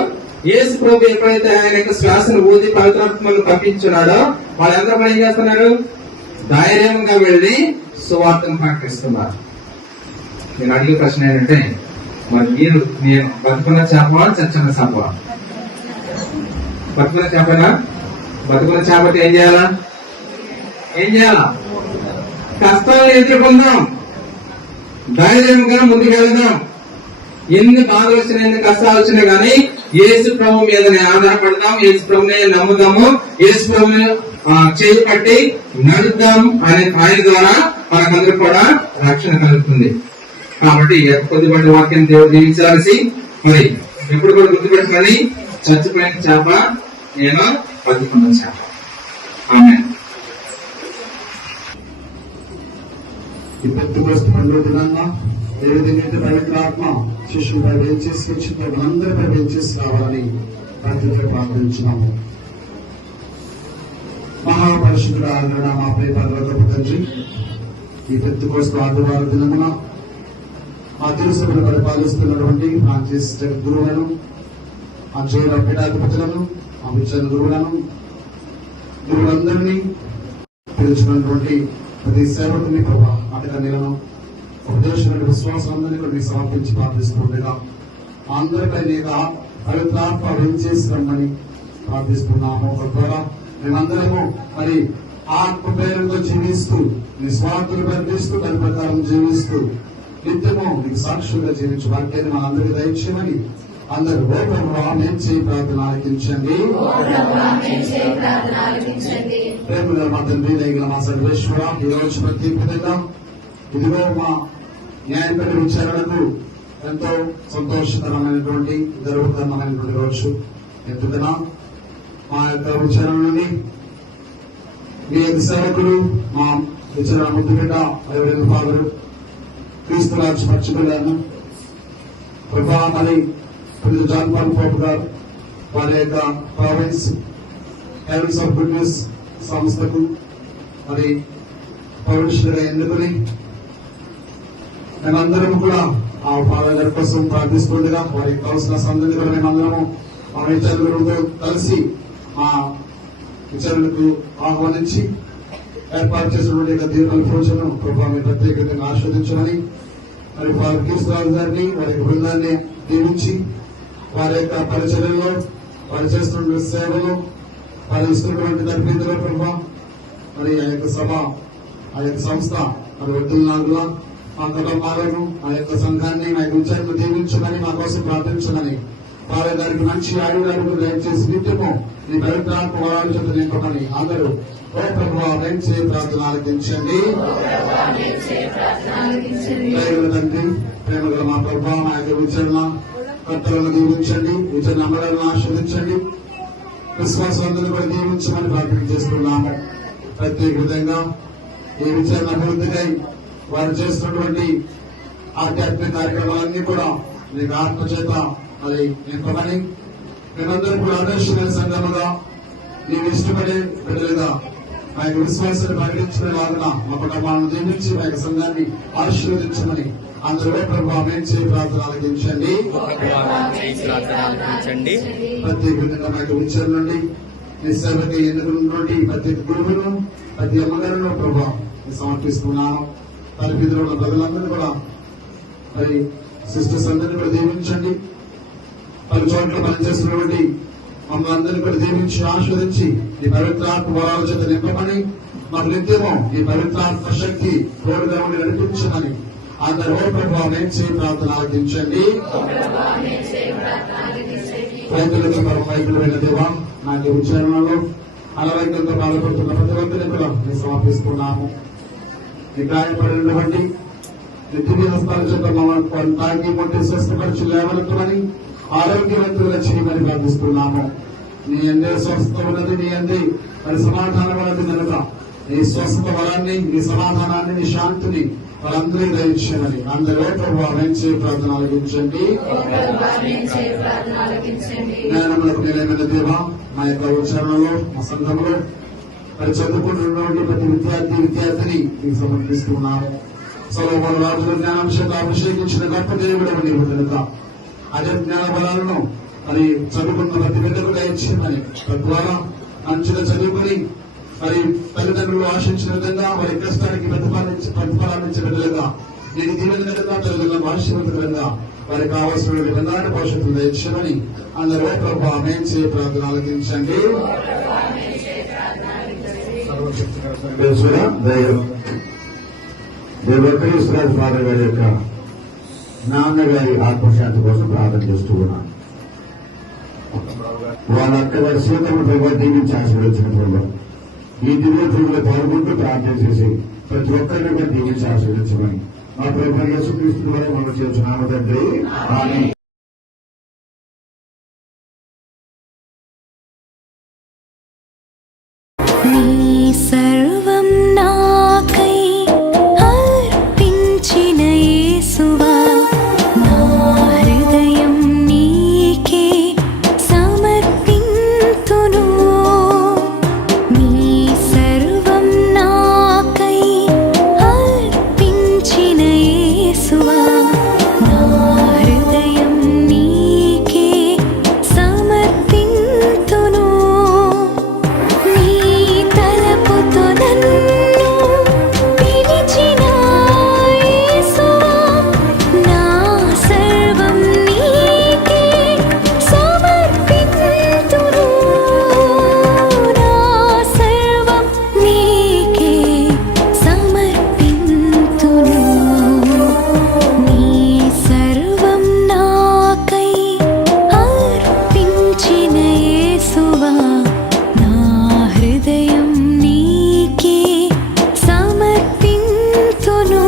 యేసు ప్రభు ఎప్పుడైతే ఆయన యొక్క శ్వాసను ఊది పవిత్రాత్మను పంపించున్నాడో వాళ్ళందరూ ఏం చేస్తున్నారు? ధైర్యంగా వెళ్లి సువార్తను ప్రకటిస్తున్నారు. నేను అడిగే ప్రశ్న ఏంటంటే, మరి నేను బతుకున్న చేప, చచ్చిన చేప? బతుకున్న చేపనా? బతుకున్న చేపకి ఏం చేయాలా? కష్టాలను ఎదుర్కొందాం, ధైర్యంగా ముందుకు వెళ్దాం. ఎన్ని బాధలు వచ్చినా, ఎన్ని కష్టాలు వచ్చినా గానీ యేసు ప్రభు మీదనే ఆధారపడదాం, యేసు ప్రభునే నమ్ముదాము, యేసు ప్రభుని చేయి పట్టి నడుద్దాం. ఆయన ద్వారా మనకందరూ కూడా రక్షణ కలుగుతుంది. కాబట్టి కొద్దిపాటి వాక్యం దేవుడు జీవించాల్సి మరి ఎప్పుడు కూడా గుర్తుపెట్టుకొని చచ్చిపోయిన చేప, నేను బతుకున్న చేప. ఆమేన్. ఈ పెద్దకోస్తు పండుగ దినాన్న ఏ విధంగా అయితే పవిత్రాత్మ శిష్యులపై వేచేసి వచ్చిన మనందరిపై వేచేసి రావాలని ప్రతిగా ప్రార్థించున్నాము. మహాపరిశుద్ధుడు ఆదరణ మా ప్రియ పర్వతపు తండ్రి, ఈ పెద్దకోస్తు ఆదివారం దినమున మా తిరుసభను పరిపాలిస్తున్నటువంటి ఫ్రాన్సిస్ గురువులను, ఆ జైల పీఠాధిపతులను, ఆ విచన గురువులందరినీ పిలుచుకున్నటువంటి ప్రతి సేవకుని ప్రభావ అటకన్నీలను ఉపదేశం విశ్వాసం అందరినీ కూడా మీకు సమర్పించి ప్రార్థిస్తుండగా అందరిపై నీకు పవిత్రాత్మ వేయించేసి రమ్మని ప్రార్థిస్తున్నాము. ద్వారా మేమందరము మరి ఆత్మ ప్రేరణతో జీవిస్తూ, నీ స్వార్థులు ప్రకటిస్తూ, దాని ప్రకారం జీవిస్తూ నిత్యము నీకు సాక్షులుగా జీవించు వాక్యాన్ని మనందరికీ దయచేయమని అందరూ ఓ ప్రభువా మేము చేయి ప్రార్థన ఆలకించండి. ప్రేమగల మా తండ్రి, దయగల మా సర్వేశ్వర, ఈ రోజు ప్రతి విధంగా ఇదిగో మా న్యాయపడి విచారణకు ఎంతో సంతోషకరమైనటువంటి, గర్వకరమైనటువంటి రోజు. ఎందుకనా మా యొక్క విచారణని మీ యొక్క సేవకులు, మా విచారణ ముద్దు బిడ్డ ఎవరైనా ఫాదరు క్రీస్తు రాజు మర్చిపోయాను ప్రభా. మరి పుణ్య జాన్ పాల్ పోపు గారు వారి యొక్క province heavens of good news సంస్థకు మరి పౌరుషులుగా ఎన్నుకుని మేమందరం కూడా ఆ ఫాదర్ గారి కోసం ప్రార్థిస్తుండగా వారికి కావాల్సిన సందర్భం కూడా మేమందరము మా విచారణతో కలిసి మా విచారణకు ఆహ్వానించి ఏర్పాటు చేసినటువంటి దీర్ఘ పూజను ప్రభావం ప్రత్యేకంగా ఆస్వాదించమని మరి ఫాదర్ కీర్తిరాజు గారిని, వారి బృందాన్ని దీవించి వారి యొక్క పరిచర్యల్లో, వారు చేస్తున్న సేవలు, వారు ఇస్తున్నటువంటి తరఫీదులో ప్రభావ మరి ఆ యొక్క సభ, ఆ యొక్క సంస్థ మరి వడ్డీనాగుల మా కుటుంబాలను, ఆ యొక్క సంఘాన్ని, మా యొక్క విచారణ దీవించమని, మా కోసం ప్రార్థించమని, వారి గారికి మంచి ఆయుధాలు దయచేసి నిత్యము నీ పవిత్రాత్మ వరాలు చేత నింపమని అందరూ ఓ ప్రభువా మేము చేయ ప్రార్థన ఆలకించండి. తండ్రి, ప్రేమగా మా ప్రభువా మా యొక్క విచారణ కర్తలను దీవించండి, విచారణ అమలను ఆస్వాదించండి. విశ్వాసాలను కూడా దీవించమని ప్రార్థన చేస్తున్నాము. ప్రత్యేక విధంగా ఈ విచారణ అభివృద్ధికై వారు చేస్తున్నటువంటి ఆధ్యాత్మిక కార్యక్రమాలన్నీ కూడా మీకు ఆత్మచేత మరి నింపమని, మేమందరూ కూడా ఆదర్శమైన సంఘముగా నీకు ఇష్టపడే బిడ్డలుగా మా యొక్క విశ్వాసాన్ని ప్రకటించిన లాగున మా కుటుంబాలను దీవించి మా యొక్క సంఘాన్ని ఆశీర్వదించమని అందరూ ప్రభు ఆమేన్ చేయి ప్రార్థన ఆలకించండి. ప్రతి విధంగా మా యొక్క విచారణ నుండి మీ సేవకి ఎన్నుకున్నటువంటి ప్రతి గురువును ప్రతి అమ్మగారును ప్రభు సమర్పిస్తున్నాను. తరబిదిలో ఉన్న ప్రజలందరినీ కూడా మరి సిస్టర్స్ అందరినీ కూడా దీవించండి. పలు చోట్ల పనిచేస్తున్నటువంటి మమ్మల్ని అందరినీ కూడా దీవించి ఆస్వాదించి ఈ పవిత్రాత్మ వరాల చేత నింపమని, మాకు నిత్యము ఈ పవిత్రాత్మ శక్తి తోడుగా ఉండి నడిపించమని అందరూ ప్రభు ఆమేన్ చేయి ప్రార్థన ఆలకించండి. రైతులకు పరమైకులైన దేవా, నాకు విచారణలో అలవైకంగా బాధపడుతున్న ప్రతి ఒక్కరిని కూడా మేము సమర్పిస్తున్నాము. ఈ గాయపడినటువంటి నిత్య హస్తాల చేత మమ్మల్ని తాగి మొట్టి స్వస్థపరిచి లేవనెత్తమని, ఆరోగ్యవంతులుగా చేయమని ప్రార్థిస్తున్నాము. నీ అందే స్వస్థత ఉన్నది, నీ అందే మరి సమాధానం ఉన్నది కనుక నీ స్వస్థత వరాన్ని, నీ సమాధానాన్ని, నీ శాంతిని వాళ్ళందరూ దయచేయమని అందరూ ప్రభు ఆమేన్ చేయి ప్రార్థన ఆలకించండి. జ్ఞానములకు నిలయమైన దేవా, మా యొక్క ఉచ్చారణలో మా సంఘంలో మరి చదువుకుంటున్నటువంటి ప్రతి విద్యార్థిని మీకు సమర్పిస్తున్నాము. సొలొమోను రాజుల జ్ఞానం చేత అభిషేకించిన గొప్ప దేవుడు నీవు కనుక అదే జ్ఞాన బలాలను మరి చదువుకున్న ప్రతి బిడ్డకు దయచేయమని, తద్వారా మంచిగా చదువుకుని మరి తల్లిదండ్రులు ఆశించిన విధంగా వారి కష్టానికి ప్రతిఫలాన్నించిన విధంగా నేను దీవెన విధంగా తల్లిదండ్రులను ఆశీర్వదించడంగా వారికి కావాల్సిన విధంగా భవిష్యత్తు దయచేయమని అందరూ ప్రభు ఆమేన్ చేయి ప్రార్థన ఆలకించండి. దేవక్రీశ్వరాజు ఫాదర్ గారి యొక్క నాన్నగారి ఆత్మశాంతి కోసం ప్రార్థన చేస్తూ ఉన్నాను. వాళ్ళ అక్కగారి సీతమ్మ ప్రభు దీవించి ఆశీర్వదించిన ప్రభు ఈ దివ్య పూజలో పాల్గొంటూ ప్రార్థన చేసి ప్రతి ఒక్కరిని కూడా దీవించి ఆశీర్వదించమని మా ప్రభు యేసుక్రీస్తు ద్వారా మనం చేస్తున్నాము తండ్రి. ఆమేన్. సర్వం నాకై అర్పించిన యేసువా, నా హృదయం నీకే సమర్పింతును. నీ సర్వం నాకై అర్పించిన యేసువా, నా హృదయం నీకే సమర్పింతును. నీ తలపుతో నన్ను పిలిచిన యేసువా, నా సర్వం నీకే సమర్పింతును. నా సర్వం నీకే సమర్పింతును. నీ సర్వం నాకై అర్పించిన యేసువా, నా హృదయం నీకే సమర్పింతును.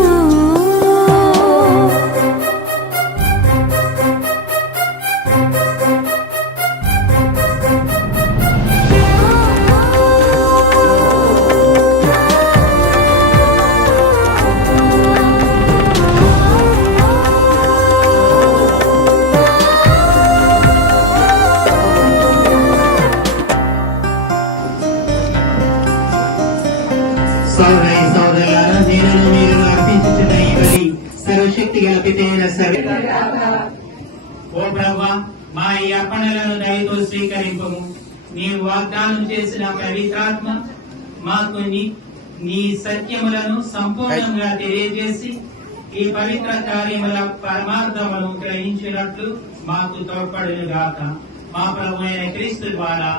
సోదరి సోదరులారా, నేను మీరు అర్పించుచున్న ఈ బలి సర్వశక్తి గల పితైన ఓ ప్రభువా, మా ఈ అర్పణలను దయతో స్వీకరింపము. నీవు వాగ్దానం చేసిన పవిత్రాత్మ మాకు నీ సత్యములను సంపూర్ణంగా తెలియజేసి ఈ పవిత్ర కార్యముల పరమార్థమును గ్రహించినట్లు మాకు తోడ్పడును గాక. మా ప్రభు అయిన క్రీస్తు ద్వారా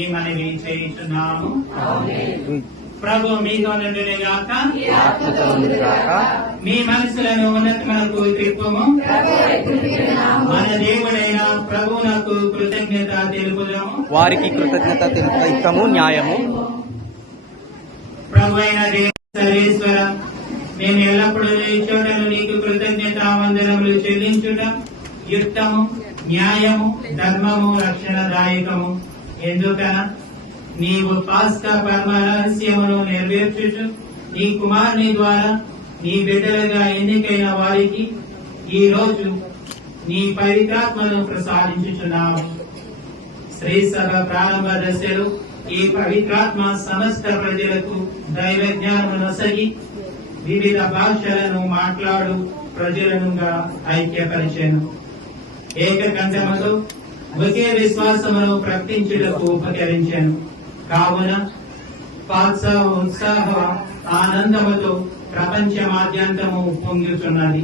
ఈ మనవి చేయుచున్నాము. ప్రభు మీతో నుండును గాక, మీ మనసులను ఉన్నతమునకు త్రిప్పుము. మన దేవుడైన ప్రభువునకు కృతజ్ఞత తెలుపుదాము. వారికి కృతజ్ఞత తెలుపుతాము న్యాయము. ప్రభు అయిన సర్వేశ్వర, మేము ఎల్లప్పుడూ ఈ చోటను నీకు కృతజ్ఞత వందనములు చెల్లించుట యుక్తము, న్యాయము, ధర్మము, రక్షణదాయకము. ఎందుకన నీవు పాస్కా పరమ రహస్యమును నెరవేర్చుచు నీ కుమారుని ద్వారా నీ బిడ్డలుగా ఎన్నికైన వారికి ఈ రోజు నీ పవిత్రాత్మను ప్రసాదించుచున్నావు. శ్రీ సభ ప్రారంభ దశలో ఈ పవిత్రాత్మ సమస్త ప్రజలకు దైవ జ్ఞానమును నొసగి వివిధ భాషలను మాట్లాడు ప్రజలనుగా ఐక్యపరిచెను. ఏకకంఠముతో ఒకే విశ్వాసమును ప్రకటించుటకు ఉపకరించెను. కావున ఉత్సాహ ఆనందముతో ప్రపంచమాద్యంతము పొంగుతున్నది.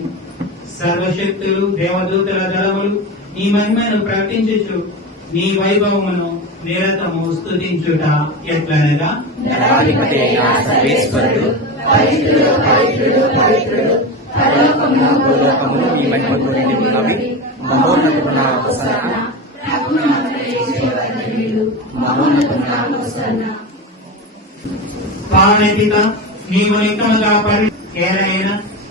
సర్వశక్తులు దేవదూతల దళములు నీ మహిమను ప్రకటించుచు నీ వైభవమును నిరతము స్తుతించుట ఎట్లనగా భూలోకమును మీ మహిమతో నిండినవి. మహోన్నతున హోసన్నా. పావనపిత నీవు నిక్కముగా పరిణ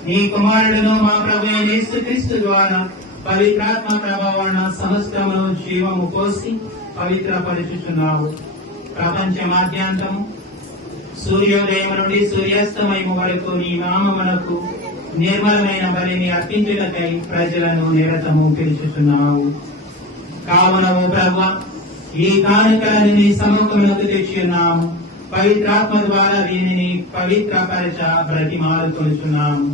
నీ కుమారుడును మా ప్రభు యేసుక్రీస్తు ద్వారా పవిత్రాత్మ ప్రభావాన సమస్తమును జీవము పోసి పవిత్రపరచుచున్నావు. ప్రపంచమాద్యాంతము సూర్యోదయం నుండి సూర్యాస్తమయము వరకు నీ నామమునకు నిర్మలమైన బలిని అర్పించుటకై ప్రజలను నిరతము పిలుచుచున్నావు. కావున ఓ ప్రభువా, ఈ కానుకలను నీ సముఖమునకు తెచ్చున్నాము. పవిత్రాత్మ ద్వారా దీనిని పవిత్రపరచ బ్రతిమాలుకొనుచున్నాము.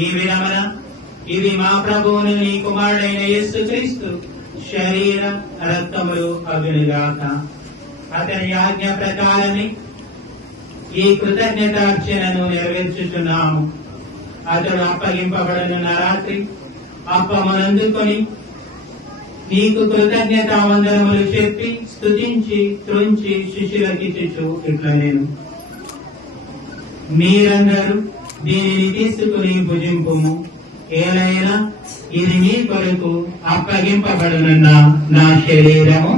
ఈ విధమున ఇవి మా ప్రభువును నీ కుమారుడైన యేసుక్రీస్తు శరీర రక్తములు అగునుగాక. అతని ఆజ్ఞ ప్రకారమే ఈ కృతజ్ఞతార్చనను నెరవేర్చుచున్నాము. అతడు అప్పగింపబడనున్న రాత్రి అప్పమునందుకొని నీకు కృతజ్ఞత వందనములు చెప్పి స్తుతించి త్రుంచి శిష్యులకిచ్చుచు ఇట్లా నేను మీరందరూ దీనిని తీసుకుని భుజింపుము. ఏలైనా ఇది మీ కొరకు అప్పగింపబడనున్న నా శరీరము.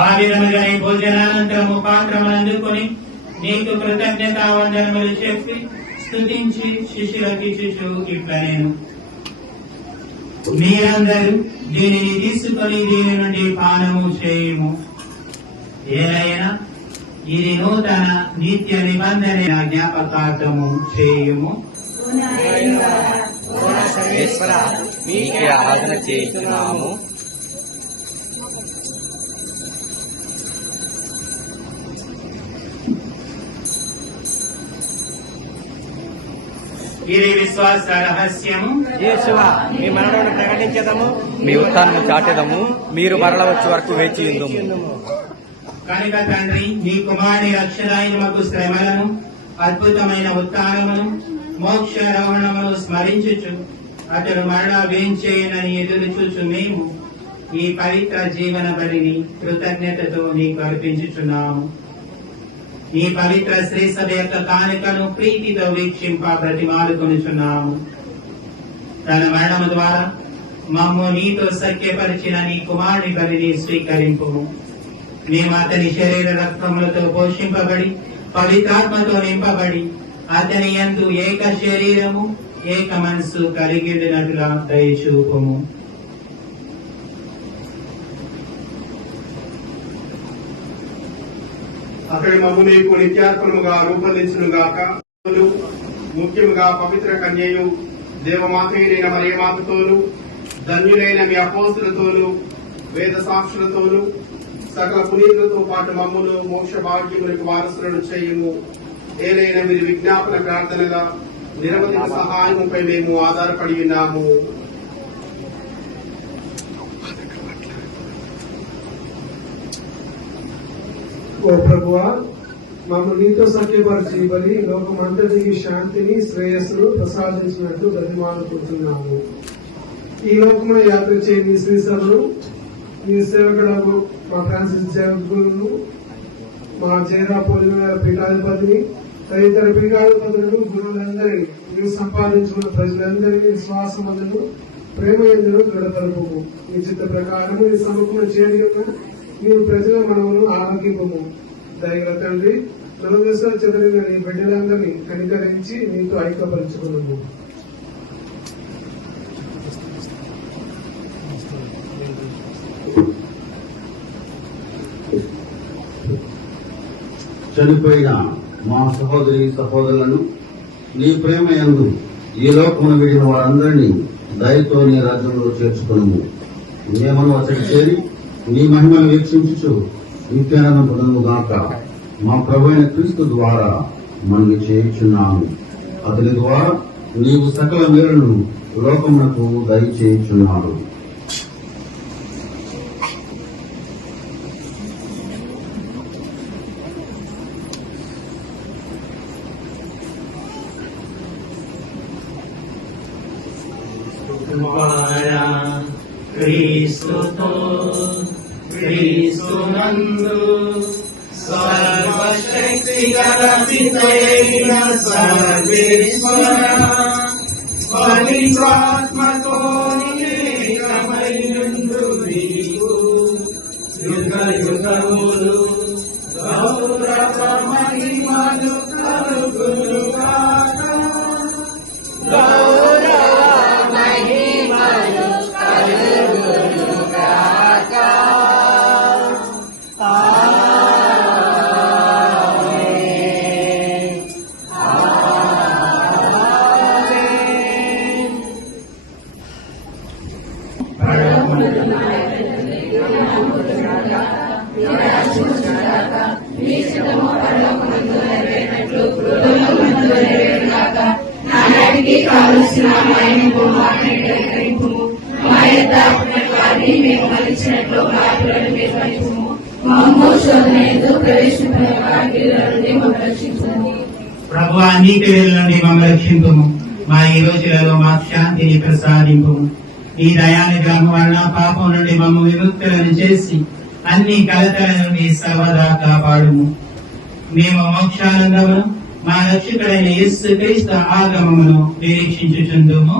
ఆ విధముగా ఈ భోజనానంతరము పాత్రమును అందుకొని నీకు కృతజ్ఞత వందనములు చెప్పి స్తుతించి శిష్యులకిచ్చుచు ఇట్లా నేను మీరందరూ దీనిని తీసుకొని దీని నుండి పానము చేయుము. ఏలైనా ఇది నూతన నిత్య నిబంధన జ్ఞాపకార్థము చేయుము. సర్వేశ్వర మీకే ఆరాధన చేస్తున్నాము. ఇది విశ్వాస రహస్యము. యేసువా, మీ మరణమును ప్రకటించదము, మీ ఉత్థానము చాటెదము. మీరు మరల వచ్చే వరకు వేచి ఉందుము. కనుక తండ్రి, నీ కుమారుని రక్షణాయనకు శ్రమలను, అద్భుతమైన ఉత్థానమును, మోక్షారోహణమును స్మరించుచు అతడు మరలా వేంచేయనని ఎదురు చూచు మేము ఈ పవిత్ర జీవన బలిని కృతజ్ఞతతో నీకు అర్పించుచున్నాము. ఈ పవిత్ర శ్రీ సభ యొక్క కానుకను ప్రీతితో వీక్షింప బ్రతిమాలుకొనుచున్నాము. తన మరణము ద్వారా మమ్ము నీతో సఖ్యపరిచిన నీ కుమారుని బలిని స్వీకరింపు. మేము అతని శరీర రక్తములతో పోషింపబడి పవిత్రాత్మతో నింపబడి అతని యందు ఏక శరీరము ఏక మనసు కలిగినట్లుగా దయచూపుము. అతడి మమ్ము నీకు నిత్యాత్మముగా రూపొందించును గాక. ముఖ్యముగా పవిత్ర కన్యయు దేవమాతైన మరియమాతతోను ధన్యులైన మీ అపోస్తులతోను వేద సాక్షులతోను సకల పునీతులతో పాటు మమ్మును మోక్ష భాగ్యములకు వారసులను చేయము. ఏదైనా మీరు విజ్ఞాపన ప్రార్థనల నిరవధిక సహాయముపై మేము ఆధారపడి ఉన్నాము. ఓ ప్రభువా, మమ్మల్ని నీతో సఖ్యపరిచి బలి లోకమంతటికి శాంతిని శ్రేయస్సును ప్రసాదించినట్లు బ్రతిమాలుకుంటున్నాము. ఈ లోకమున యాత్ర చేయని శ్రీసభను మీ సేవకులకు మా ఫ్రాన్సిస్ జగద్గురును, మా జైరా పోలిన పీఠాధిపతిని, తదితర పీఠాధిపతులను, గురువులందరినీ మీరు సంపాదించుకున్న ప్రజలందరినీ విశ్వాసములను ప్రేమ ఎందును దృఢపరుపు. నీ చిత్త ప్రకారము నీ సముఖమున చేరిన నీవు ప్రజల మనమును ఆలకింపుము. దయగల తండ్రి, నలుదశలో చెదరిన నీ బిడ్డలందరినీ కనికరించి నీతో ఐక్యపరుచుకున్నాము. చనిపోయిన మా సహోదరి సహోదరులను నీ ప్రేమ యందు ఈ లోకమును విడిన వారందరినీ దయతో నీ రాజ్యంలో చేర్చుకును. మేమను అతడి చేరి నీ మహిమను వీక్షించుచు నిత్యానందం పొందును గాక. మా ప్రభువైన క్రీస్తు ద్వారా మనకి చేయుచున్నాము. అతని ద్వారా నీవు సకల మేలును లోకమునకు దయచేయుచున్నాడు. క్రీస్తుతో క్రీస్తునందు సర్వశక్తి గల పితయైన సర్వేశ్వర పవిత్రాత్మతో ఏకమైయుండు నీవు యుగ యుగములు గౌరవ మహిమలు కలుగునుగాక. కావలసిన మైనపు మాటను మా యొక్క వారిని మేము మలిచినట్లు మార్పులను నిర్వహించము. మమ్ము శోధన ఎందు ప్రవేశించిన వారి నుండి మమ్మల్ని రక్షించండి. ప్రభువా, నీతి వేల నుండి మమ్మల్ని రక్షింపుము. మా ఈ రోజులలో మాకు శాంతిని ప్రసాదింపుము. ఈ దయానుగ్రహం వలన పాపం నుండి మమ్మ విముక్తులను చేసి అన్ని కలతల నుండి సర్వదా కాపాడుము. మేము మోక్షానందమును మా రక్షకుడైన యేసు క్రీస్తు ఆగమమును నిరీక్షించుచుందుము.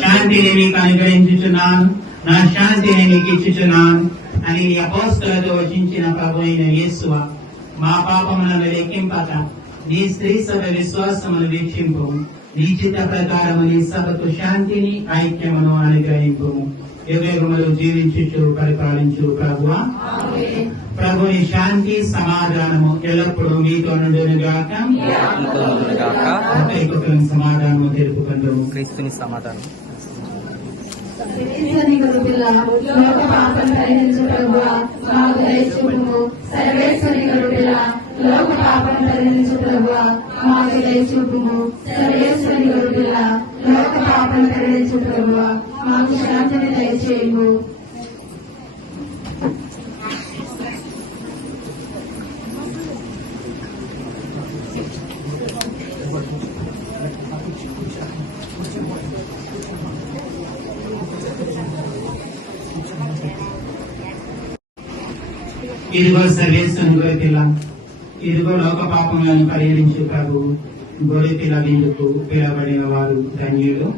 శాంతిని మీకు అనుగ్రహించుచున్నాను, నా శాంతిని మీకు ఇచ్చుచున్నాను అని నీ అపోస్తలతో వచించిన ప్రభు అయిన యేసువ, మా పాపములను లెక్కింపక నీ స్త్రీ సభ విశ్వాసమును వీక్షింపు. నీ చిత్త ప్రకారము నీ సభకు శాంతిని ఐక్యమును అనుగ్రహింపు. యుగములు జీవించుచు పరిపాలించు ప్రభువా. ప్రభుని శాంతి సమాధానము ఎల్లప్పుడూ మీతో నుండునుగాక. ఒకరికొకరు సమాధానము తెలుపుకుందుము. క్రీస్తుని సమాధానం. లోక పాపం పరిహరించు ప్రభువా, మాకు దయచూపుము. సర్వేశ్వరి గరుడిల లోక పాపం పరిహరించు ప్రభువా, మాకు దయచూపుము. సర్వేశ్వరి గరుడిల లోక పాపం పరిహరించు ప్రభువా, మాకు శాంతిని దయచేయము. ఇదిగో సర్వేశ్వరుని గొర్రెపిల్ల, ఇదిగో లోక పాపములను పరిహరించు ప్రభు. గొర్రెపిల్ల విందుకు పిలవబడిన వారు ధన్యులు.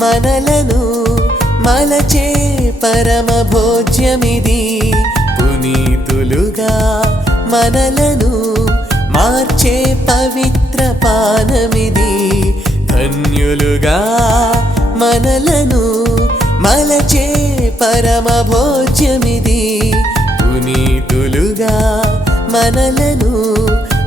మనలను మలచే పరమ భోజ్యమిది. పునీతులుగా మనలను మార్చే పవిత్ర పానమిది. ధన్యులుగా మనలను మలచే పరమ భోజ్యమిది. మనలను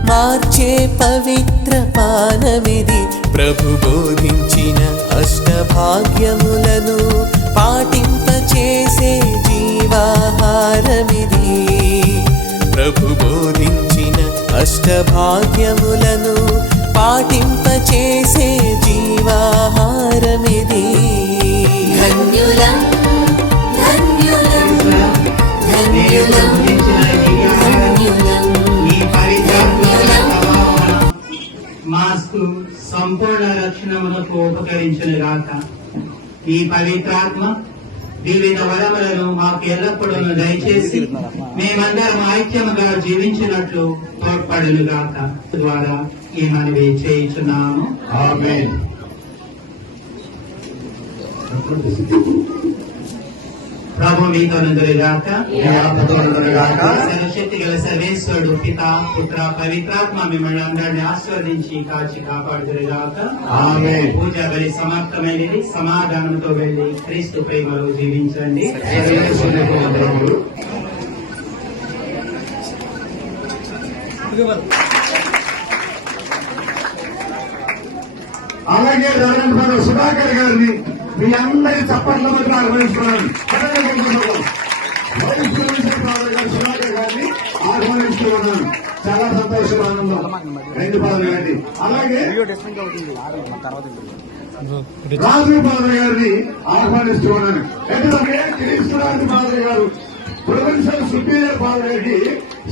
మార్చే పవిత్ర పానమిది. ప్రభు బోధించిన అష్టభాగ్యములను పాటింపచేసే జీవాహారమిది. ప్రభు బోధించిన అష్టభాగ్యములను పాటింపచేసే జీవాహారమిది. ధన్యులం ధన్యులం ధన్యులం ధన్యులం. మాకు సంపూర్ణ రక్షణములకు ఉపకరించును గాక. ఈ పవిత్రాత్మ వివిధ వరములను మాకు ఎల్లప్పుడూ దయచేసి మేమందరం ఐక్యముగా జీవించినట్లు తోడ్పడును గాక. ద్వారా ఈ మనవి చేయుచున్నాము. ఆమేన్. ప్రభు మీతో గాక. సర్వశక్తి గల సర్వేశ్వరుడు పిత పుత్ర పవిత్రాత్మ మిమ్మల్ని అందరినీ ఆశీర్వదించి కాచి కాపాడుదురుగాక. ఆమేన్. పూజ బలి సమాప్తమైనది. సమాధానంతో వెళ్లి క్రీస్తు ప్రేమలో జీవించండి. అలాగే ధర్మేంద్ర సుధాకర్ గారిని మీ అందరి చప్పట్ల మధ్య ఆహ్వానిస్తున్నాను. సుధాకర్ గారిని ఆహ్వానిస్తున్నాను. చాలా సంతోషం, ఆనందం. రెండు పాదలు గారిని, అలాగే రాజు పాదర్ గారిని ఆహ్వానిస్తున్నాను. ఎందుకంటే క్రీస్తురాజు పాదర్ గారు ప్రొవిన్షియల్ సుపీరియర్ పాదర్ గారికి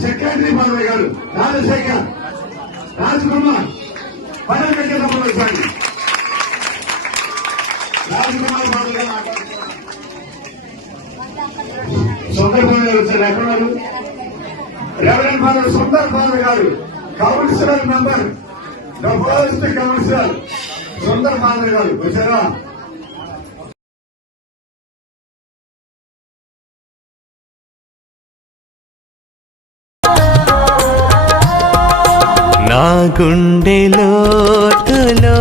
సెక్రటరీ పాదర్ గారు రాజశేఖర్ రాజ్కుమార్ పదవి సంబంధించండి. రాజ్కుమార్ పాదర్ గారు సుందర్ పాదర్ గారు వచ్చారు. ఎక్కడున్నారు? రెవరెండ్ ఫాదర్ సుందర్ పాదర్ గారు councillor member, the first councillor Sundar Padar గారు వచ్చారా? నా గుండె లోతులో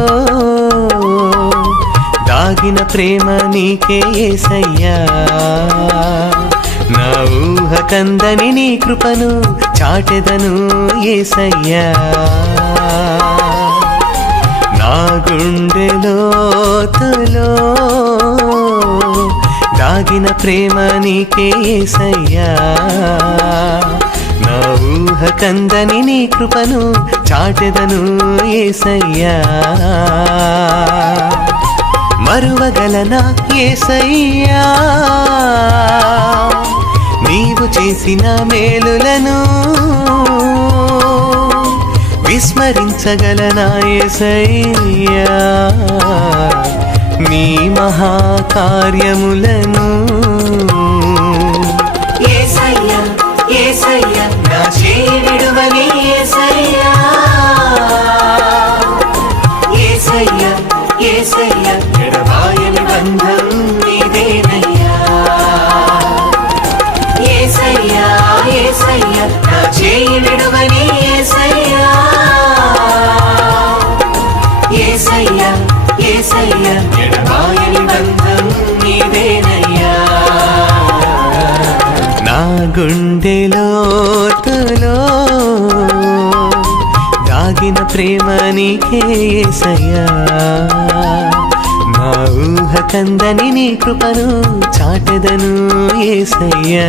దాగిన ప్రేమ నీకే యేసయ్యా. నా ఊహ కందని నీ కృపను చాటెదను యేసయ్యా. నా గుండె లోతులో దాగిన ప్రేమ నీకే యేసయ్యా. నా ఊహ కందని నీ కృపను చాటెదను యేసయ్యా. మరువగలనా యేసయ్యా నీవు చేసిన మేలులను? విస్మరించగలనా యేసయ్యా నీ మహాకార్యములను? యేసయ్యా యేసయ్యా నా చేయుడివని యేసయ్యా. యేసయ్యా యేసయ్యా ఎడబాయని బంధం నీదేనయ్యా. యేసయ్యా యేసయ్యా నా చేయుడివని యేసయ్యా. యేసయ్యా యేసయ్యా ఎడబాయని బంధం నీదేనయ్యా. నా గుండె లోతులో దాగిన ప్రేమ నీకే యేసయ్యా. నా ఊహ కందని నీ కృపను చాటెదను యేసయ్యా.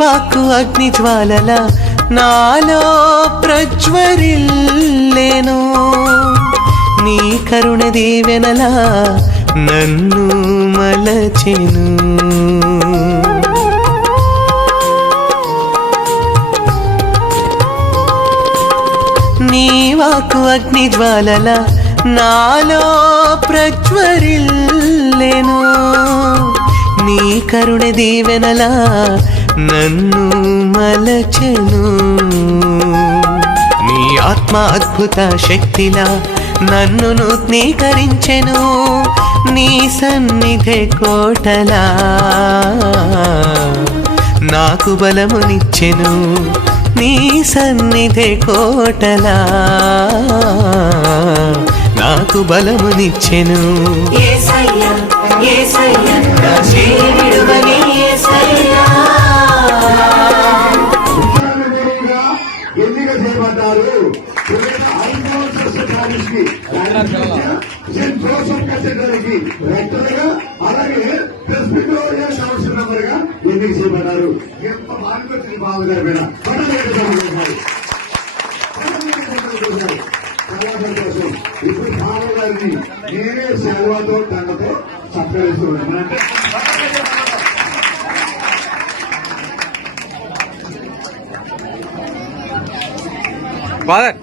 వాక్కు అగ్ని జ్వాలల నాలో ప్రజ్వరిల్లేను. నీ కరుణ దీవెనలా నన్ను మలచెను. నీ వాక్కు అగ్ని జ్వాలల నాలో ప్రజ్వరిల్లేను. నీ కరుణ దీవెనలా నన్ను మలచెను. నీ ఆత్మ అద్భుత శక్తిలా నన్ను నూతనీకరించెను. నీ సన్నిధి కోటలా నాకు బలమునిచ్చెను. నీ సన్నిధి కోటలా నాకు బలమునిచ్చెను. యేసయ్యా యేసయ్యా నా చేయి విడువని యేసయ్యా. ఎన్నిక చేయబడ్డారు రెక్టర్గా అలాగే ప్రెసిడెంట్ సంవత్సరంగా ఎన్నిక చేయబడ్డారు. ఎంత బాధ్యత బాబు గారి మీద చాలా సంతోషం. ఇప్పుడు బాబు గారిని నేనే సెలవుతో దండతో సత్కరిస్తున్నాను. అంటే ఫాదర్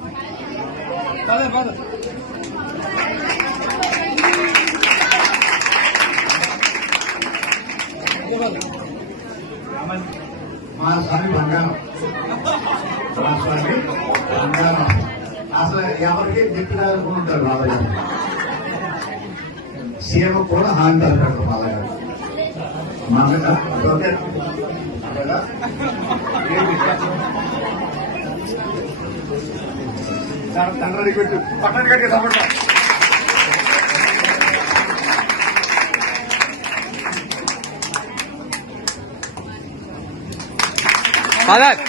మా స్వామి బంగారం, మా స్వామి బంగారం. అసలు ఎవరికి చెప్పాలనుకుంటారు బాబాయ్ గారు. సీఎం కూడా హామీ అంటారు బాబాయ్ గారు. తండ్రి పెట్టు పట్టణి కట్టి సపోర్ట్. ఫాదర్